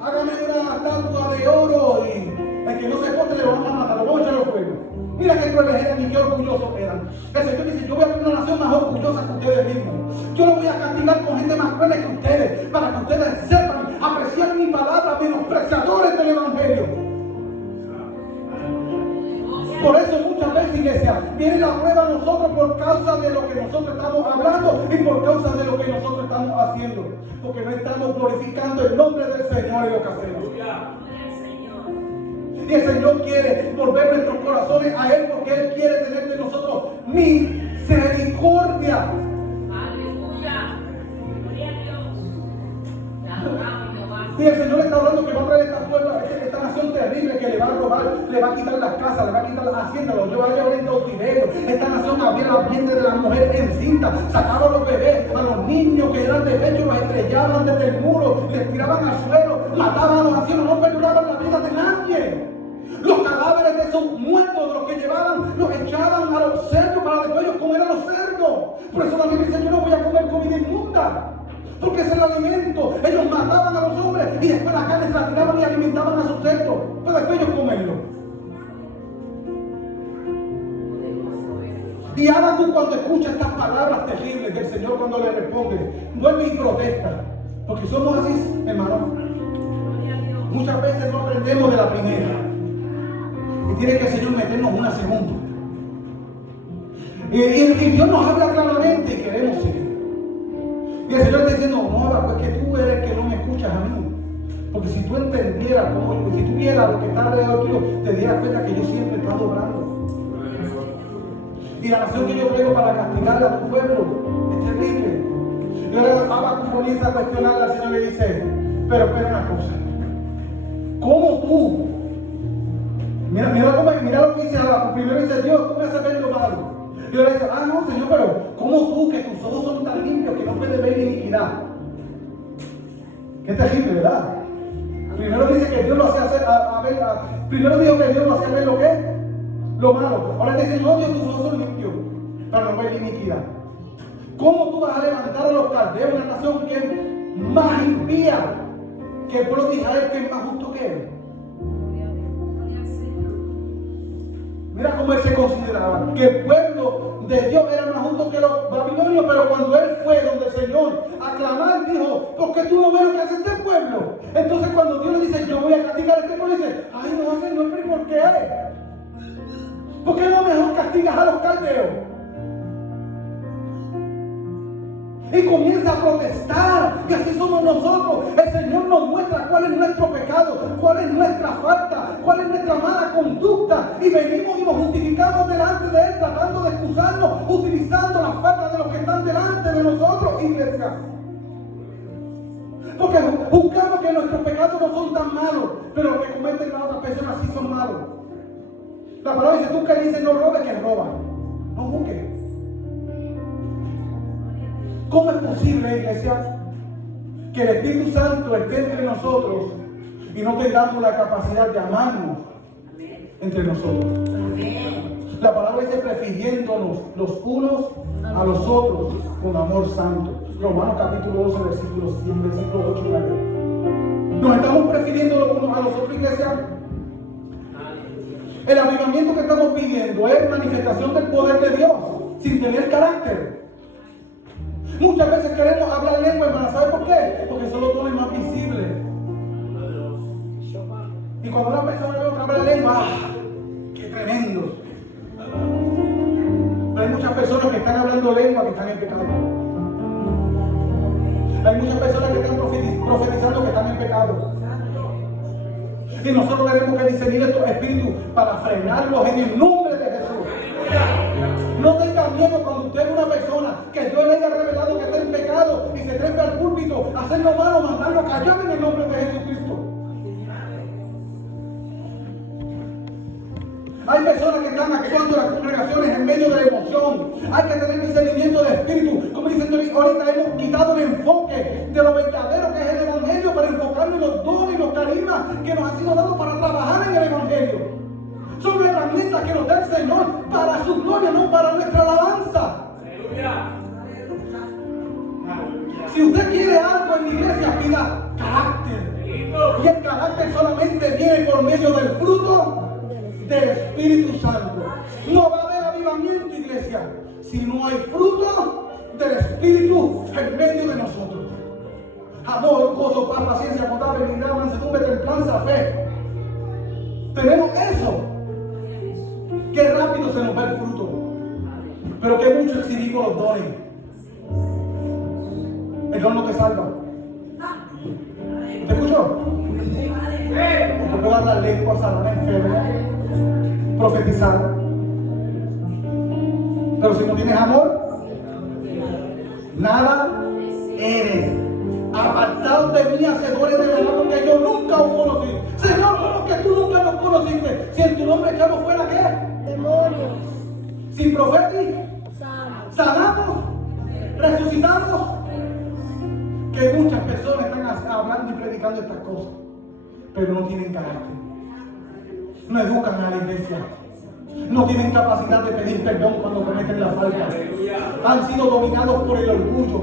Hágame una estatua de oro y el que no se corte le van a matar, lo voy a echar al fuego. Mira qué crueles eran y qué orgullosos eran. El Señor dice, yo voy a tener una nación más orgullosa que ustedes mismos. Yo lo voy a castigar con gente más cruel que ustedes, para que ustedes sepan apreciar mi palabra, menospreciadores del Evangelio. Por eso muchas veces, iglesia, viene la prueba a nosotros por causa de lo que nosotros estamos hablando y por causa de lo que nosotros estamos haciendo. Porque no estamos glorificando el nombre del Señor en lo que hacemos. Y el Señor quiere volver nuestros corazones a Él porque Él quiere tener de nosotros misericordia. Aleluya. Gloria a Dios. Te adoramos, Jehová. Y el Señor está hablando que va a traer esta nación terrible que le va a robar, le va a quitar las casas, le va a quitar las haciendas, los lleva a llevar en cautiverio. Esta nación abría la vientre de las mujeres encinta, sacaba a los bebés, a los niños que eran de pecho, los estrellaban desde el muro, les tiraban al suelo, mataban a los ancianos, no perduraban la vida de nadie. Los cadáveres de esos muertos, de los que llevaban, los echaban a los cerdos para después ellos comer a los cerdos. Por eso la Biblia dice: yo no voy a comer comida inmunda, porque es el alimento. Ellos mataban a los hombres y después la carne se la tiraban y alimentaban a sus cerdos, pero después ellos comerlo. Y Habacuc, cuando escucha estas palabras terribles del Señor, cuando le responde, vuelve y protesta, porque somos así, hermanos. Muchas veces no aprendemos de la primera y tiene que el Señor meternos una segunda. Y Dios nos habla claramente y queremos seguir. Y el Señor está diciendo: no, pues que tú eres el que no me escuchas a mí. Porque si tú entendieras, si tú vieras lo que está alrededor tuyo, te dieras cuenta que yo siempre he estado obrando. Y la nación que yo traigo para castigar a tu pueblo es terrible. Y ahora Habacuc comienza a cuestionarle al Señor y le dice: pero espera una cosa, ¿cómo tú? Mira lo que dice Habacuc. Primero dice: Dios, tú me haces ver lo malo. Y ahora dice: no, Señor, pero ¿cómo tú, que tus ojos son tan limpios que no puedes ver iniquidad? Qué terrible, ¿verdad? Primero dice que Dios lo hace hacer primero dijo que Dios lo hace ver lo que es lo malo. Ahora dice: no, Dios, tus ojos son limpios para no ver iniquidad. ¿Cómo tú vas a levantar a los caldeos, una nación que es más impía que el pueblo de Israel, que es más justo que él? Mira cómo él se consideraba, que el pueblo de Dios era más justo que los babilonios, pero cuando él fue donde el Señor a clamar, dijo: ¿por qué tú no ves lo que hace este pueblo? Entonces cuando Dios le dice: yo voy a castigar a este pueblo, dice: ay, no, Señor, pero ¿por qué? ¿Por qué no mejor castigas a los caldeos? Y comienza a protestar, y así somos nosotros. El Señor nos muestra cuál es nuestro pecado, cuál es nuestra falta, cuál es nuestra mala conducta, y venimos y nos justificamos delante de Él, tratando de excusarnos, utilizando las faltas de los que están delante de nosotros, iglesia. Porque buscamos que nuestros pecados no son tan malos, pero los que cometen las otras personas sí son malos. La palabra dice: tú que dices no robes, que roba. No busques. ¿Cómo es posible, iglesia, que el Espíritu Santo esté entre nosotros y no tengamos la capacidad de amarnos entre nosotros? La palabra dice: prefiriéndonos los unos a los otros con amor santo. Romanos capítulo 12, versículo 100, versículo 8 y 9. ¿Nos estamos prefiriendo los unos a los otros, iglesia? El avivamiento que estamos pidiendo es manifestación del poder de Dios sin tener carácter. Muchas veces queremos hablar lengua, hermana. ¿Sabe por qué? Porque son los dones más visibles. Y cuando una persona ve otra hablar lengua, ¡ah! ¡Qué tremendo! Pero hay muchas personas que están hablando lengua que están en pecado. Hay muchas personas que están profetizando que están en pecado. Y nosotros tenemos que discernir estos espíritus para frenarlos en el nombre de Jesús. No tenga miedo cuando usted es una persona que Dios le haya revelado que está en pecado y se trepa al púlpito, hacerlo malo, mandarlo callar en el nombre de Jesucristo. Hay personas que están actuando en las congregaciones en medio de la emoción. Hay que tener discernimiento de espíritu. Como dicen ahorita, hemos quitado el enfoque de lo verdadero que es el evangelio para enfocarnos en los dones y los carismas que nos han sido dados para trabajar en el evangelio. Son herramientas que nos da el Señor para su gloria, no para nuestra alabanza. Aleluya. Si usted quiere algo en la iglesia, pida carácter. Y el carácter solamente viene por medio del fruto del Espíritu Santo. No va a haber avivamiento, iglesia, si no hay fruto del Espíritu en medio de nosotros. Amor, gozo, paz, paciencia, bondad, benignidad, mansedumbre, templanza, fe. Tenemos eso. Qué rápido se nos va el fruto, pero que mucho exhibimos los dones. El don no te salva. ¿Te escuchó? Usted puede hablar lengua, sanar enfermos, profetizar. Pero si no tienes amor, nada eres. Apartados de mí, hacedores de maldad, porque yo nunca os conocí. Señor, ¿cómo que tú nunca nos conociste? Si en tu nombre echamos fuera ¿qué? Demonios. Sin profética, sanamos, resucitamos. Que muchas personas están hablando y predicando estas cosas, pero no tienen carácter, no educan a la iglesia, no tienen capacidad de pedir perdón cuando cometen la falta, han sido dominados por el orgullo.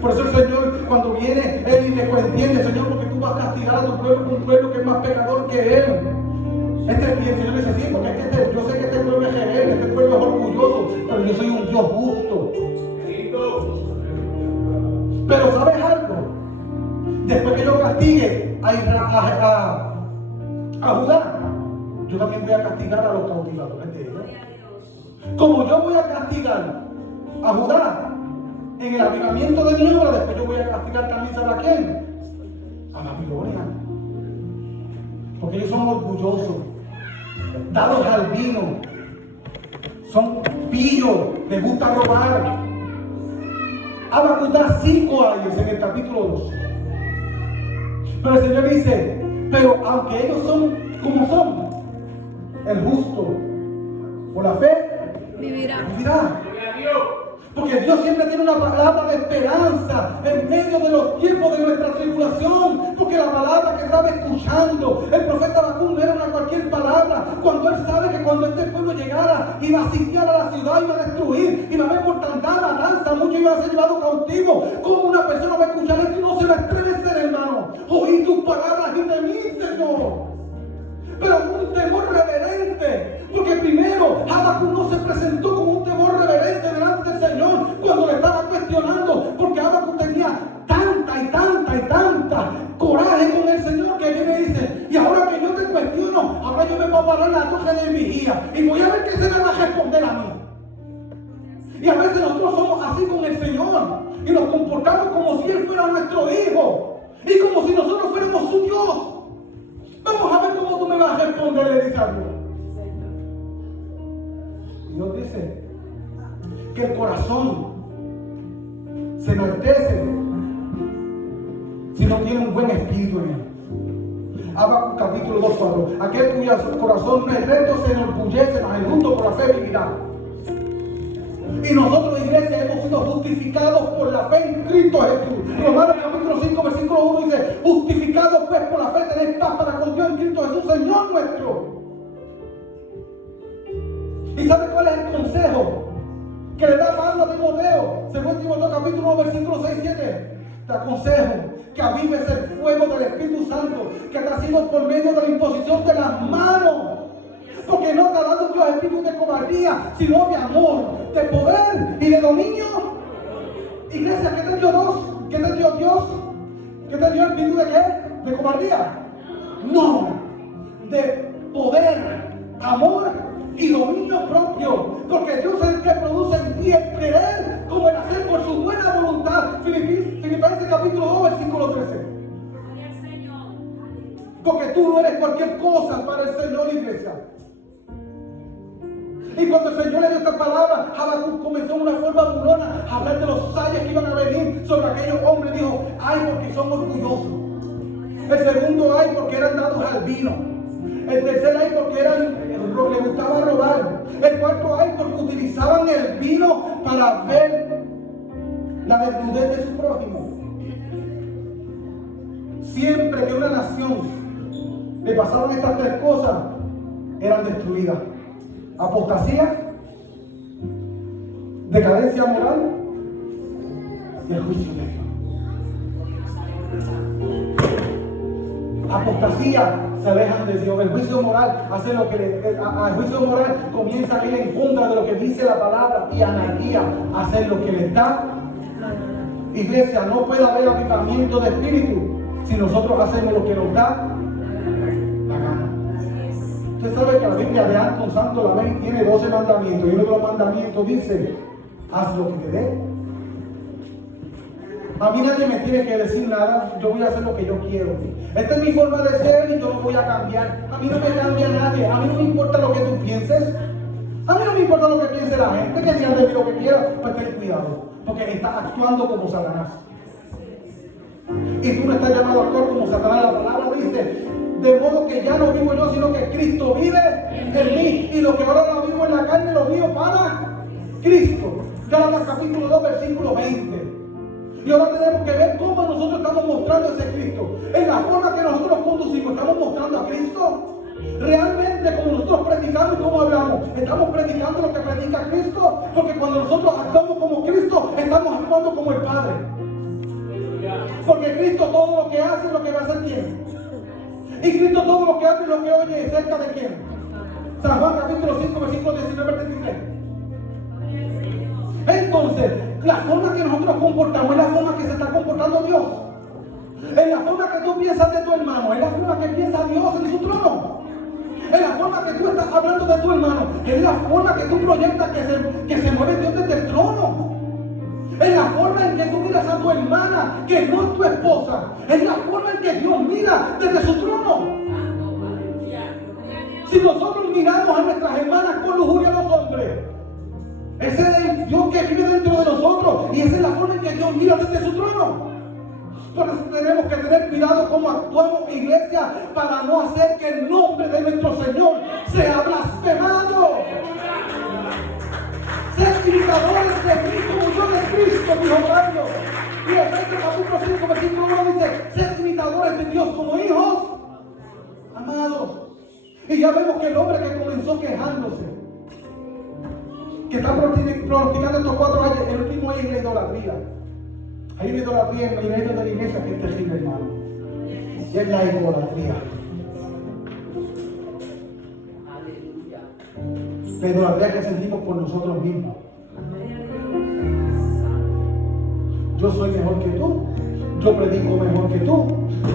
Por eso el Señor, cuando viene, Él y le entiende, Señor, porque tú vas a castigar a tu pueblo, un pueblo que es más pecador que Él. El Señor dice así, porque yo sé que este pueblo es rebelde, este pueblo es orgulloso, pero yo soy un Dios justo. Pero ¿sabes algo? Después que yo castigue a Judá, yo también voy a castigar a los cautivadores de ellos. Como yo voy a castigar a Judá en el avivamiento de mi obra, después yo voy a castigar también, ¿sabe a quién? A Babilonia. Porque ellos son orgullosos, dados al vino, son pillos, les gusta robar. Habacuc da 5 años en el capítulo 2. Pero el Señor dice, pero aunque ellos son como son, el justo por la fe vivirá. Porque Dios siempre tiene una palabra de esperanza en medio de los tiempos de nuestra tribulación. Porque la palabra que estaba escuchando el profeta Habacuc no era una cualquier palabra. Cuando él sabe que cuando este pueblo llegara, iba a sitiar a la ciudad, iba a destruir, iba a haber mortandad, matanza, mucho iba a ser llevado cautivo. ¿Cómo una persona va a escuchar esto y no se va a estremecer, hermano? Oí tus palabras y de mí, Señor. Pero un temor reverente. Porque primero Habacuc no se presentó con un temor reverente delante del Señor cuando le estaba cuestionando, porque Habacuc tenía tanta coraje con el Señor que viene y dice, y ahora que yo te cuestiono, ahora yo me voy a parar en la torre de vigía y voy a ver qué se me va a responder a mí. Y a veces nosotros somos así con el Señor y nos comportamos como si Él fuera nuestro hijo y como si nosotros fuéramos su Dios. Vamos a ver cómo tú me vas a responder, le dice a Dios. Dios dice que el corazón se enaltece si no tiene un buen espíritu en él. Habacuc capítulo 2:4. Aquel cuyo corazón no es recto se enorgullece, mas el justo por la fe vivirá. Y nosotros, iglesia, hemos sido justificados por la fe en Cristo Jesús. Romanos capítulo 5, versículo 1 dice, justificados pues por la fe tenéis paz para con Dios en Cristo Jesús, Señor nuestro. ¿Y sabe cuál es el consejo que le da Pablo a Timoteo? Según Timoteo capítulo 1, versículo 6 y 7. Te aconsejo que avives el fuego del Espíritu Santo que te ha sido por medio de la imposición de las manos. Porque no te ha dado Dios espíritu de cobardía, sino de amor, de poder y de dominio. Iglesia, ¿qué te dio Dios? ¿Qué te dio Dios? ¿Qué te dio el espíritu de qué? ¿De cobardía? No, de poder, amor y dominio propio. Porque Dios es el que produce en ti el creer como el hacer por su buena voluntad. Filipenses capítulo 2, versículo 13. Porque tú no eres cualquier cosa para el Señor, iglesia. Y cuando el Señor le dio esta palabra, Habacuc comenzó de una forma burlona a hablar de los ayes que iban a venir sobre aquellos hombres. Dijo, ay, porque son orgullosos. El segundo, ay, porque eran dados al vino. El tercer, ay, porque les gustaba robar. El cuarto, ay, porque utilizaban el vino para ver la desnudez de su prójimo. Siempre que una nación le pasaban estas tres cosas, eran destruidas. Apostasía, decadencia moral y el juicio de Dios. Apostasía, se alejan de Dios. El juicio moral hace lo que el juicio moral comienza a ir en contra de lo que dice la palabra, y anarquía, hacer lo que le da. Iglesia, no puede haber avivamiento de espíritu si nosotros hacemos lo que nos da la gana. Usted sabe que la Biblia de Anton Santo Lamey tiene 12 mandamientos, y uno de los mandamientos dice, haz lo que te dé A mí nadie me tiene que decir nada, yo voy a hacer lo que yo quiero. Esta es mi forma de ser y yo no voy a cambiar. A mí no me cambia nadie, a mí no me importa lo que tú pienses. A mí no me importa lo que piense la gente, que diga de mí lo que quiera, pues ten cuidado, porque estás actuando como Satanás. Y tú no estás llamado a actuar como Satanás. La palabra dice, de modo que ya no vivo yo, sino que Cristo vive en mí. Y lo que ahora no vivo en la carne, lo vivo para Cristo. Gálatas capítulo 2, versículo 20. Y ahora tenemos que ver cómo nosotros estamos mostrando ese Cristo. En la forma que nosotros conducimos, estamos mostrando a Cristo. Realmente, como nosotros predicamos y como hablamos, estamos predicando lo que predica Cristo. Porque cuando nosotros actuamos como Cristo, estamos actuando como el Padre. Porque Cristo todo lo que hace es lo que va a hacer quién. Y Cristo todo lo que hace y lo que oye es cerca de quién. San Juan capítulo 5, versículo 19 al 33. Entonces, la forma que nosotros comportamos es la forma que se está comportando Dios. Es la forma que tú piensas de tu hermano, es la forma que piensa Dios en su trono. Es la forma que tú estás hablando de tu hermano, es la forma que tú proyectas que se mueve Dios desde el trono. Es la forma en que tú miras a tu hermana, que no es tu esposa. Es la forma en que Dios mira desde su trono. Si nosotros miramos a nuestras hermanas con lujuria a los hombres, ese es el Dios que vive dentro de nosotros. Y esa es la forma en que Dios mira desde su trono. Por eso tenemos que tener cuidado cómo actuamos, iglesia, para no hacer que el nombre de nuestro Señor sea blasfemado. Ser imitadores de Cristo, como yo de Cristo, dijo Pablo. Y Efesios capítulo 5, versículo 1 dice, ser imitadores de Dios como hijos amados. Y ya vemos que el hombre que comenzó quejándose, que está practicando estos 4 años, el último año es la idolatría. Hay una idolatría en el medio de la iglesia que es terrible, hermano. Y es la idolatría. La idolatría que sentimos por nosotros mismos. Yo soy mejor que tú, yo predico mejor que tú,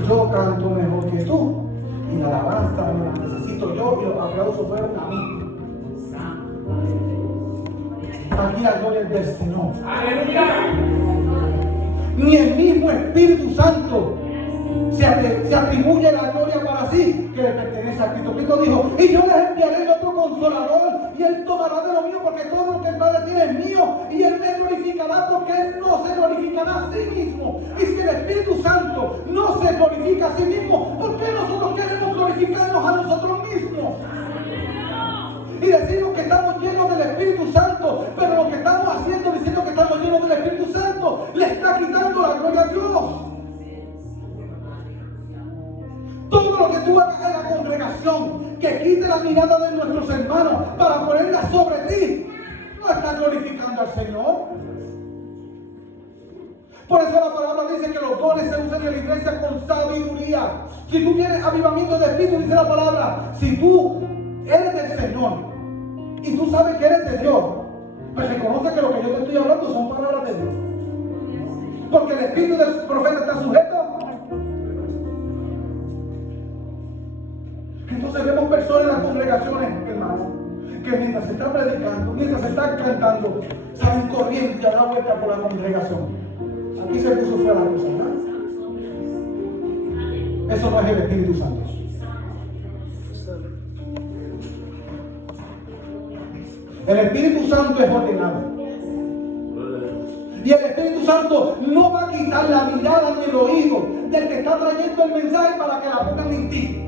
yo canto mejor que tú, y la alabanza me la necesito yo y los aplausos fueron a mí. Aquí la gloria es del Señor. ¡Aleluya! Ni el mismo Espíritu Santo se atribuye la gloria para sí que le pertenece a Cristo. Cristo dijo, y yo les enviaré otro consolador y él tomará de lo mío porque todo lo que el Padre tiene es mío y él me glorificará porque él no se glorificará a sí mismo. Y si el Espíritu Santo no se glorifica a sí mismo, ¿por qué nosotros queremos glorificarnos a nosotros mismos? Y decimos que estamos llenos del Espíritu Santo, pero lo que estamos haciendo diciendo que estamos llenos del Espíritu Santo le está quitando la gloria a Dios. Todo lo que tú hagas en la congregación que quite la mirada de nuestros hermanos para ponerla sobre ti, no está glorificando al Señor. Por eso la palabra dice que los dones se usan en la iglesia con sabiduría. Si tú tienes avivamiento de espíritu, dice la palabra, si tú eres del Señor y tú sabes que eres de Dios, pues reconoce que lo que yo te estoy hablando son palabras de Dios. Porque el espíritu del profeta está sujeto. Entonces vemos personas en las congregaciones, hermano, que mientras se está predicando, mientras se está cantando, salen corriendo y a dar vuelta por la congregación. Aquí se puso fuera la cosa, ¿verdad? Eso no es el Espíritu Santo. El Espíritu Santo es ordenado. Y el Espíritu Santo no va a quitar la mirada ni el oído del que está trayendo el mensaje para que la pongan en ti.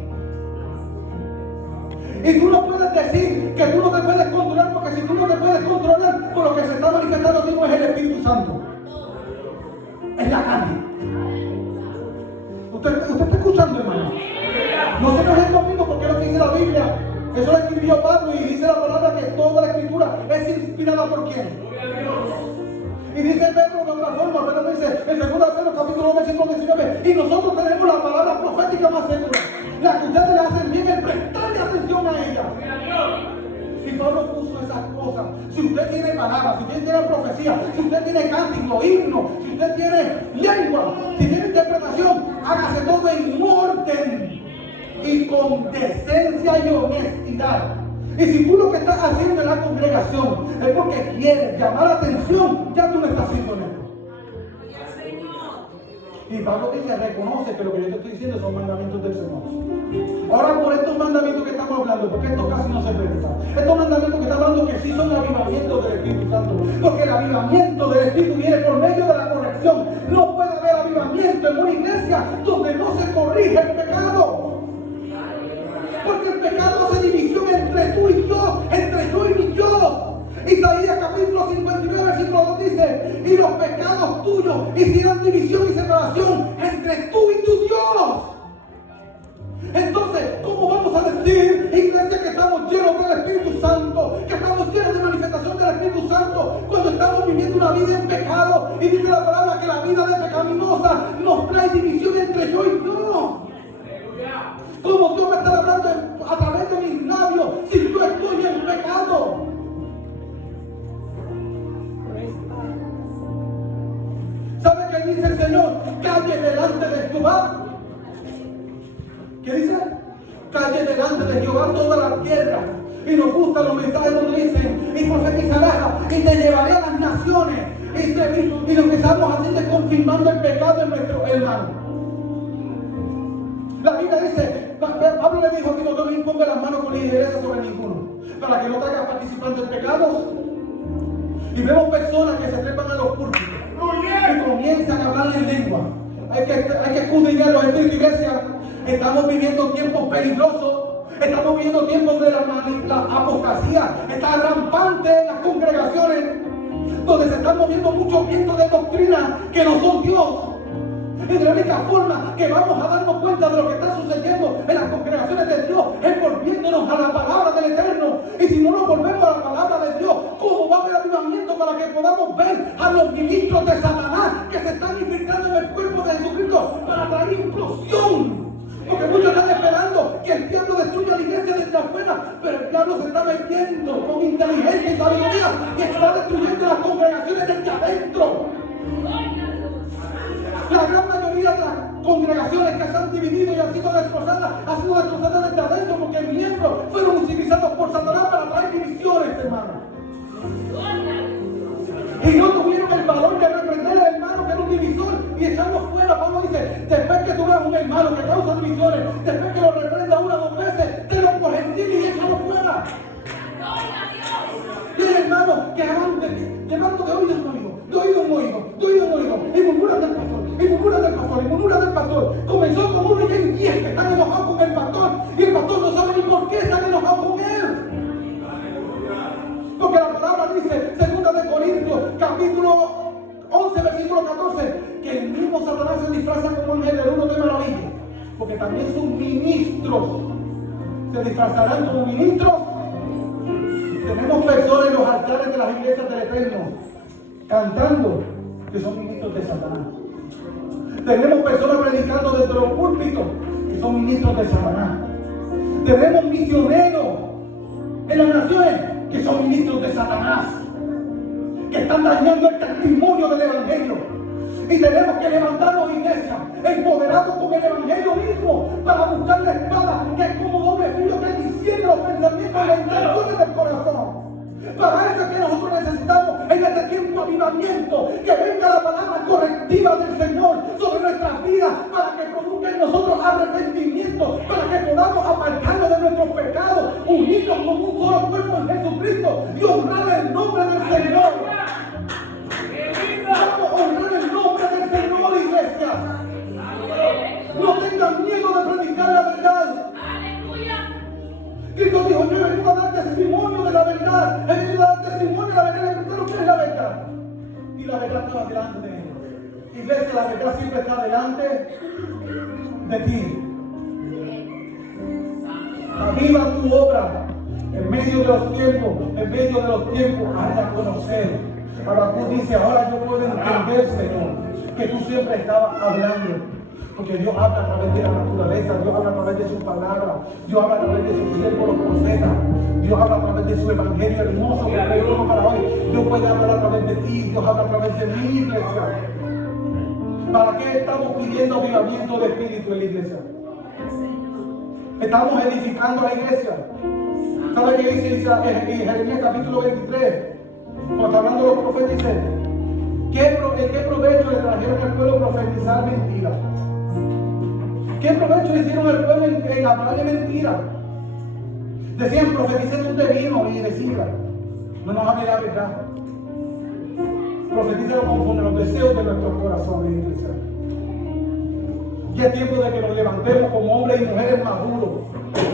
Y tú no puedes decir que tú no te puedes controlar, porque si tú no te puedes controlar, por lo que se está manifestando a ti no es el Espíritu Santo, es la carne. ¿Usted está escuchando, hermano? No se enojen conmigo porque es lo que dice la Biblia. Eso lo escribió Pablo y dice la palabra que toda la escritura es inspirada por ¿quién? Y dice Pedro de otra forma, pero dice en 2 Pedro capítulo 9, versículo 19, y nosotros tenemos la palabra profética más segura, la que ustedes le hacen bien en prestarle atención a ella. Y Pablo puso esas cosas. Si usted tiene palabras, si usted tiene profecía, si usted tiene cántico, himno, si usted tiene lengua, si tiene interpretación, hágase todo en orden y con decencia y honestidad. Y si tú lo que estás haciendo en la congregación es porque quieres llamar la atención, ya tú no estás haciendo esto. Y Pablo dice, reconoce que lo que yo te estoy diciendo son mandamientos del Señor. Ahora, por estos mandamientos que estamos hablando, porque esto casi no se presta. Estos mandamientos que estamos hablando que sí son avivamientos del Espíritu Santo. Porque el avivamiento del Espíritu viene por medio de la corrección. No puede haber avivamiento en una iglesia donde no se corrige el pecado. Porque el pecado hace división entre tú y Dios, entre yo y mi Dios. Isaías capítulo 59, versículo 2 dice: y los pecados tuyos hicieron división y separación entre tú y tu Dios. Entonces, ¿cómo vamos a decir, iglesia, que estamos llenos del Espíritu Santo, que estamos llenos de manifestación del Espíritu Santo, cuando estamos viviendo una vida en pecado? Y dice la palabra que la vida de pecaminosa nos trae división entre yo y Dios. ¿Cómo Dios me está hablando a través de mis labios si yo estoy en pecado? ¿Sabe qué dice el Señor? Calle delante de Jehová. ¿Qué dice? Calle delante de Jehová toda la tierra. Y nos gustan los mensajes donde dicen: y profetizarás, y te llevaré a las naciones. Y lo que estamos haciendo es confirmando el pecado en nuestro hermano. La Biblia dice, Pablo le dijo a Timoteo: no imponga las manos con ligereza sobre ninguno, para que no te hagas participante en pecados. Y vemos personas que se trepan a los púlpitos y comienzan a hablar en lengua. Hay que escudriñar los espíritus, iglesia. Estamos viviendo tiempos peligrosos. Estamos viviendo tiempos de la apostasía. Está rampante en las congregaciones, donde se están moviendo muchos vientos de doctrina que no son Dios. Y de la única forma que vamos a darnos cuenta de lo que está sucediendo en las congregaciones de Dios es volviéndonos a la palabra del Eterno. Y si no nos volvemos a la palabra de Dios, ¿cómo va a haber avivamiento para que podamos ver a los ministros de Satanás que se están infiltrando en el cuerpo de Jesucristo para traer implosión? Porque muchos están esperando que el diablo destruya la iglesia desde afuera, pero el diablo se está metiendo con inteligencia y sabiduría y está destruyendo las congregaciones desde adentro. La gran mayoría de las congregaciones que se han dividido y han sido destrozadas desde adentro, porque miembros fueron utilizados por Satanás para traer divisiones, hermano. Y no tuvieron el valor de reprender al hermano que era un divisor y echarlo fuera. Pablo dice: después que tú veas un hermano que causa divisiones, después que lo reprenda una o dos veces, te lo por gentil y échalo fuera. Y el hermano que antes, llevando de oído en oído, y murmuran del pastor, comenzó con uno y hay 10 que están enojados con el pastor, y el pastor no sabe ni por qué están enojados con él. Porque la palabra dice, 2 de Corintios, capítulo 11, versículo 14, que el mismo Satanás se disfraza como ángel del uno de maravilla, porque también son ministros, se disfrazarán como ministros. Tenemos personas en los altares de las iglesias del Eterno cantando que son ministros de Satanás. Tenemos personas predicando desde los púlpitos que son ministros de Satanás. Tenemos misioneros en las naciones que son ministros de Satanás, que están dañando el testimonio del Evangelio. Y tenemos que levantarnos, iglesia, empoderados con el Evangelio mismo, para buscar la espada que es como doble filo que discierne los pensamientos y las intenciones del corazón. Para eso es que nosotros necesitamos en este tiempo avivamiento, que venga la palabra correctiva del Señor sobre nuestras vidas, para que produzca en nosotros arrepentimiento, para que podamos apartarnos de nuestros pecados, unirnos como un solo cuerpo en Jesucristo y honrar el nombre del Señor. Vamos a honrar el nombre del Señor, iglesia. No tengan miedo de predicar la verdad. Cristo dijo: yo he venido a dar testimonio de la verdad. He venido a dar testimonio de la verdad. Le preguntaron: ¿qué es la verdad? Y la verdad estaba delante de él. Iglesia, la verdad siempre está delante de ti. Aviva tu obra en medio de los tiempos, hazla conocer. Habacuc dice: ahora yo puedo entender, Señor, que tú siempre estabas hablando. Porque Dios habla a través de la naturaleza, Dios habla a través de su palabra, Dios habla a través de sus siervos, los profetas, Dios habla a través de su evangelio hermoso que traemos para hoy. Dios puede hablar a través de ti, Dios habla a través de mi iglesia. ¿Para qué estamos pidiendo avivamiento de espíritu en la iglesia? Estamos edificando la iglesia. ¿Sabe qué dice en Jeremías capítulo 23? Cuando está hablando de los profetas, dice: ¿Qué provecho le trajeron al pueblo profetizar mentiras? ¿Qué provecho le hicieron al pueblo en hablarle mentiras? Decían, profeticen de vino y de sidra. No nos hable la verdad. Profetízalo conforme los deseos de nuestros corazones, iglesia. Y es tiempo de que nos levantemos como hombres y mujeres maduros,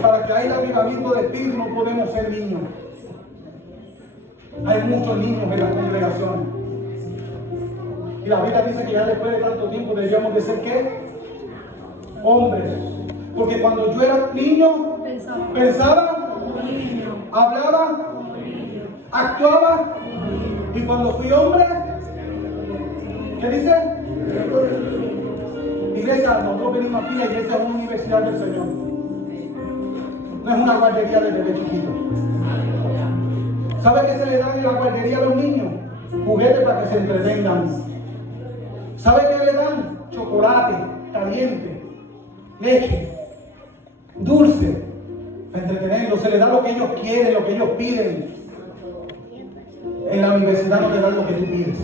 para que haya avivamiento de espíritu. No podemos ser niños. Hay muchos niños en las congregaciones. Y la Biblia dice que ya después de tanto tiempo deberíamos de ser ¿qué? Hombres. Porque cuando yo era niño, pensaba, hablaba, actuaba. Y cuando fui hombre, ¿qué dice? Iglesia, nosotros venimos aquí, la iglesia es una universidad del Señor. No es una guardería de bebé chiquito. ¿Sabe qué se le da en la guardería a los niños? Juguetes para que se entretengan. ¿Sabe qué le dan? Chocolate, caliente, leche, dulce, para entretenerlos. Se les da lo que ellos quieren, lo que ellos piden. En la universidad no te dan lo que tú pides.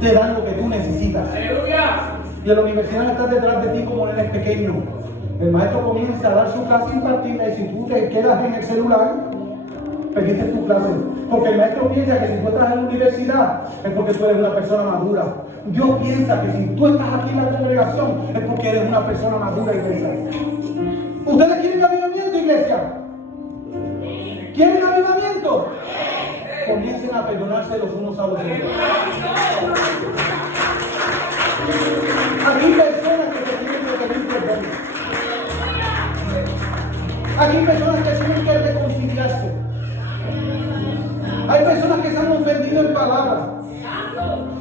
Te dan lo que tú necesitas. Aleluya. Y en la universidad estás detrás de ti como eres pequeño. El maestro comienza a dar su clase impartida y si tú te quedas en el celular, perdiste tu clase. Porque el maestro piensa que si tú estás en la universidad es porque tú eres una persona madura. Dios piensa que si tú estás aquí en la congregación es porque eres una persona madura, iglesia. ¿Ustedes quieren avivamiento, iglesia? ¿Quieren avivamiento? Comiencen a perdonarse los unos a los otros. Aquí hay personas que se tienen que pedir perdón. Aquí hay personas que tienen que reconciliarse. Hay personas que se han ofendido en palabras.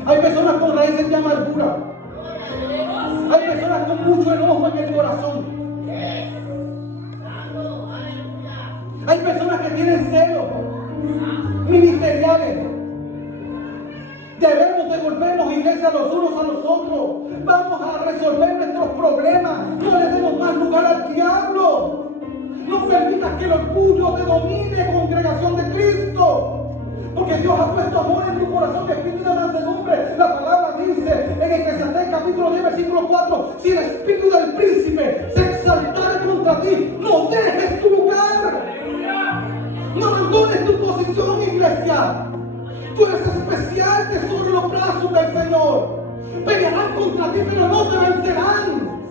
Hay personas con raíces de amargura. Hay personas con mucho enojo en el corazón. Hay personas que tienen celos ministeriales. Debemos devolvernos, iglesia, los unos a los otros. Vamos a resolver nuestros problemas. No le demos más lugar al diablo. No permitas que el orgullo te domine, congregación de Cristo. Porque Dios ha puesto amor en tu corazón, espíritu de mansedumbre. La palabra dice en Eclesiastés capítulo 10, versículo 4: si el espíritu del príncipe se exaltara contra ti, no dejes tu lugar. No abandones tu posición, iglesia. Tú eres especial, tesoro en los brazos del Señor. Pelearán contra ti, pero no te vencerán.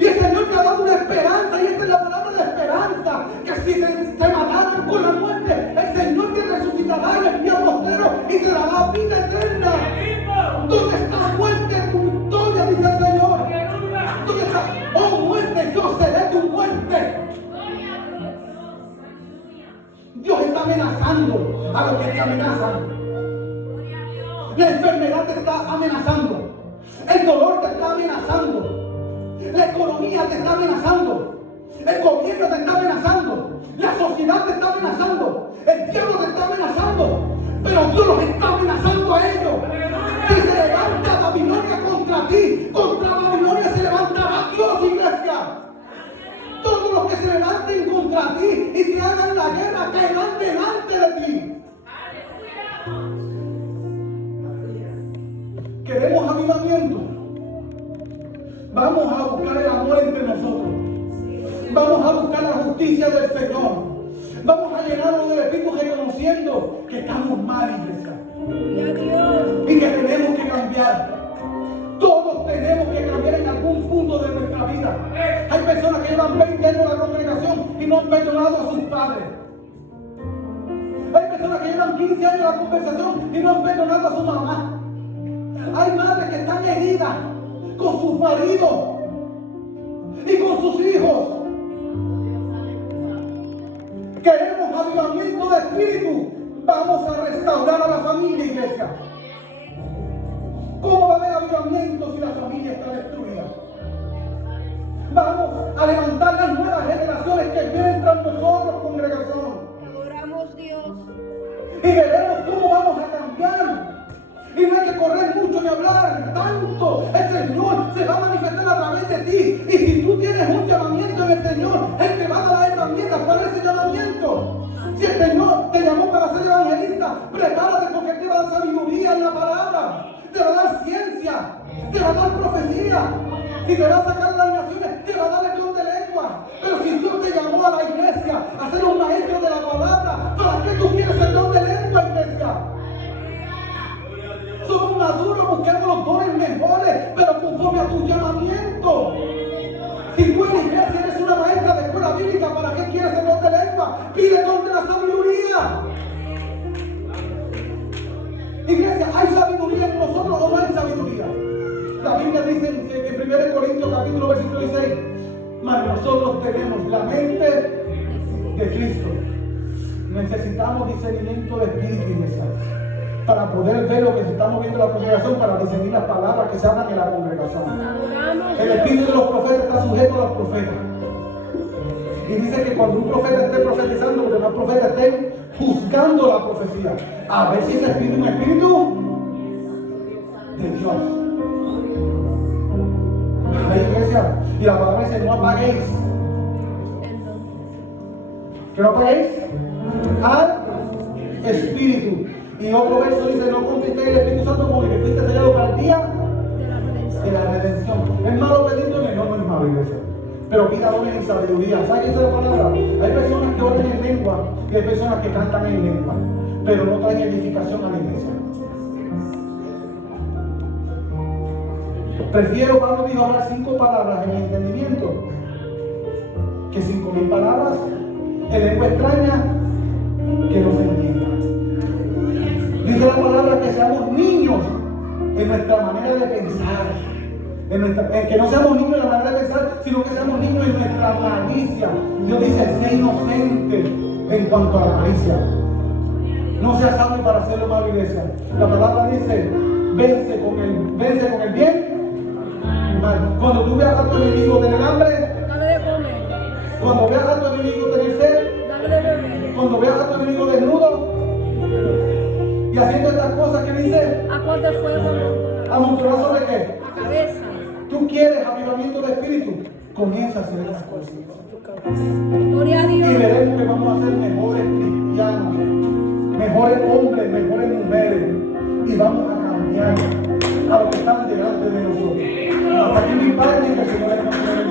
Y el Señor te ha dado una esperanza, y esta es la palabra de esperanza, que si te mataran con la muerte, el Señor te resucitará en el día postrero y te dará vida eterna. ¿Dónde está muerte? Tu victoria, dice el Señor. ¿Dónde está? Oh muerte, yo seré tu muerte. Dios está amenazando a los que te amenazan. La enfermedad te está amenazando. El dolor te está amenazando. La economía te está amenazando. El gobierno te está amenazando. La sociedad te está amenazando. El diablo te está amenazando. Pero Dios los está amenazando a ellos. Si se levanta Babilonia contra ti, contra Babilonia se levantará Dios, iglesia. Todos los que se levanten contra ti y te hagan la guerra caerán delante de ti. ¿Queremos avivamiento? Vamos a buscar el amor entre nosotros. Vamos a buscar la justicia del Señor. Vamos a llenarnos del Espíritu reconociendo que estamos mal, iglesia. Y que tenemos que cambiar. Todos tenemos que cambiar en algún punto de nuestra vida. Hay personas que llevan 20 años en la congregación y no han perdonado a sus padres. Hay personas que llevan 15 años en la conversación y no han perdonado a su mamá. Hay madres que están heridas con sus maridos y con sus hijos. Queremos avivamiento de espíritu. Vamos a restaurar a la familia, iglesia. ¿Cómo va a haber avivamiento si la familia está destruida? Vamos a levantar las nuevas generaciones que vienen tras nosotros, congregación. Adoramos Dios. Y veremos cómo vamos a cambiar. Y no hay que correr mucho ni hablar tanto. El Señor se va a manifestar a través de ti. Y si tú tienes un llamamiento en el Señor, Él te va a dar herramientas para ese llamamiento. Si el Señor te llamó para ser evangelista, prepárate porque Él te va a dar sabiduría en la te va a sacar a las naciones, te va a dar el don de lengua. Pero si Dios te llamó a la iglesia a ser un maestro de la palabra, ¿para qué tú quieres el don de lengua, iglesia? Somos maduros, buscamos los dones mejores, pero conforme a tu llamamiento. Si tú en la iglesia eres una maestra de escuela bíblica, ¿para qué quieres el don de lengua? Pide el don de la sabiduría. Iglesia, ¿hay sabiduría en nosotros o no hay sabiduría? La Biblia dice en 1 Corintios capítulo versículo 16, mas nosotros tenemos la mente de Cristo. Necesitamos discernimiento de espíritu, iglesia, para poder ver lo que se está moviendo en la congregación, para discernir las palabras que se hablan en la congregación. El espíritu de los profetas está sujeto a los profetas. Y dice que cuando un profeta esté profetizando, los demás profetas estén juzgando la profecía, a ver si ese espíritu es un espíritu de Dios. La iglesia, y la palabra dice: no apaguéis. ¿Que no apaguéis? Al espíritu. Y otro verso dice: no contestéis el Espíritu Santo como que fuiste sellado para el día de la redención. ¿Es malo pedir dones? No, no es malo, iglesia. Pero pida dones en sabiduría. ¿Sabe qué es la palabra? Hay personas que oran en lengua y hay personas que cantan en lengua, pero no traen edificación a la iglesia. Prefiero, Pablo dijo, hablar 5 palabras en mi entendimiento que 5,000 palabras en lengua extraña que no se entienda. Dice la palabra que seamos niños en nuestra manera de pensar, en que no seamos niños en la manera de pensar, sino que seamos niños en nuestra malicia. Dios dice: sé inocente en cuanto a la malicia. No seas sabio para hacerlo malo, iglesia. La palabra dice: vence con el bien y mal. Cuando tú veas a tu enemigo tener hambre, Dale de comer. cuando veas a tu enemigo tener sed, Dale de beber. cuando veas a tu enemigo desnudo y haciendo estas cosas que dice, Aguas de fuego amontonar sobre qué. la cabeza. Tú quieres avivamiento de espíritu, comienza a hacer las cosas. Gloria a Y Dios. veremos que vamos a ser mejores cristianos, mejores hombres, mejores mujeres. Y vamos a cambiar a los que están delante de nosotros. Hasta aquí mi padre, que el Señor les conceda.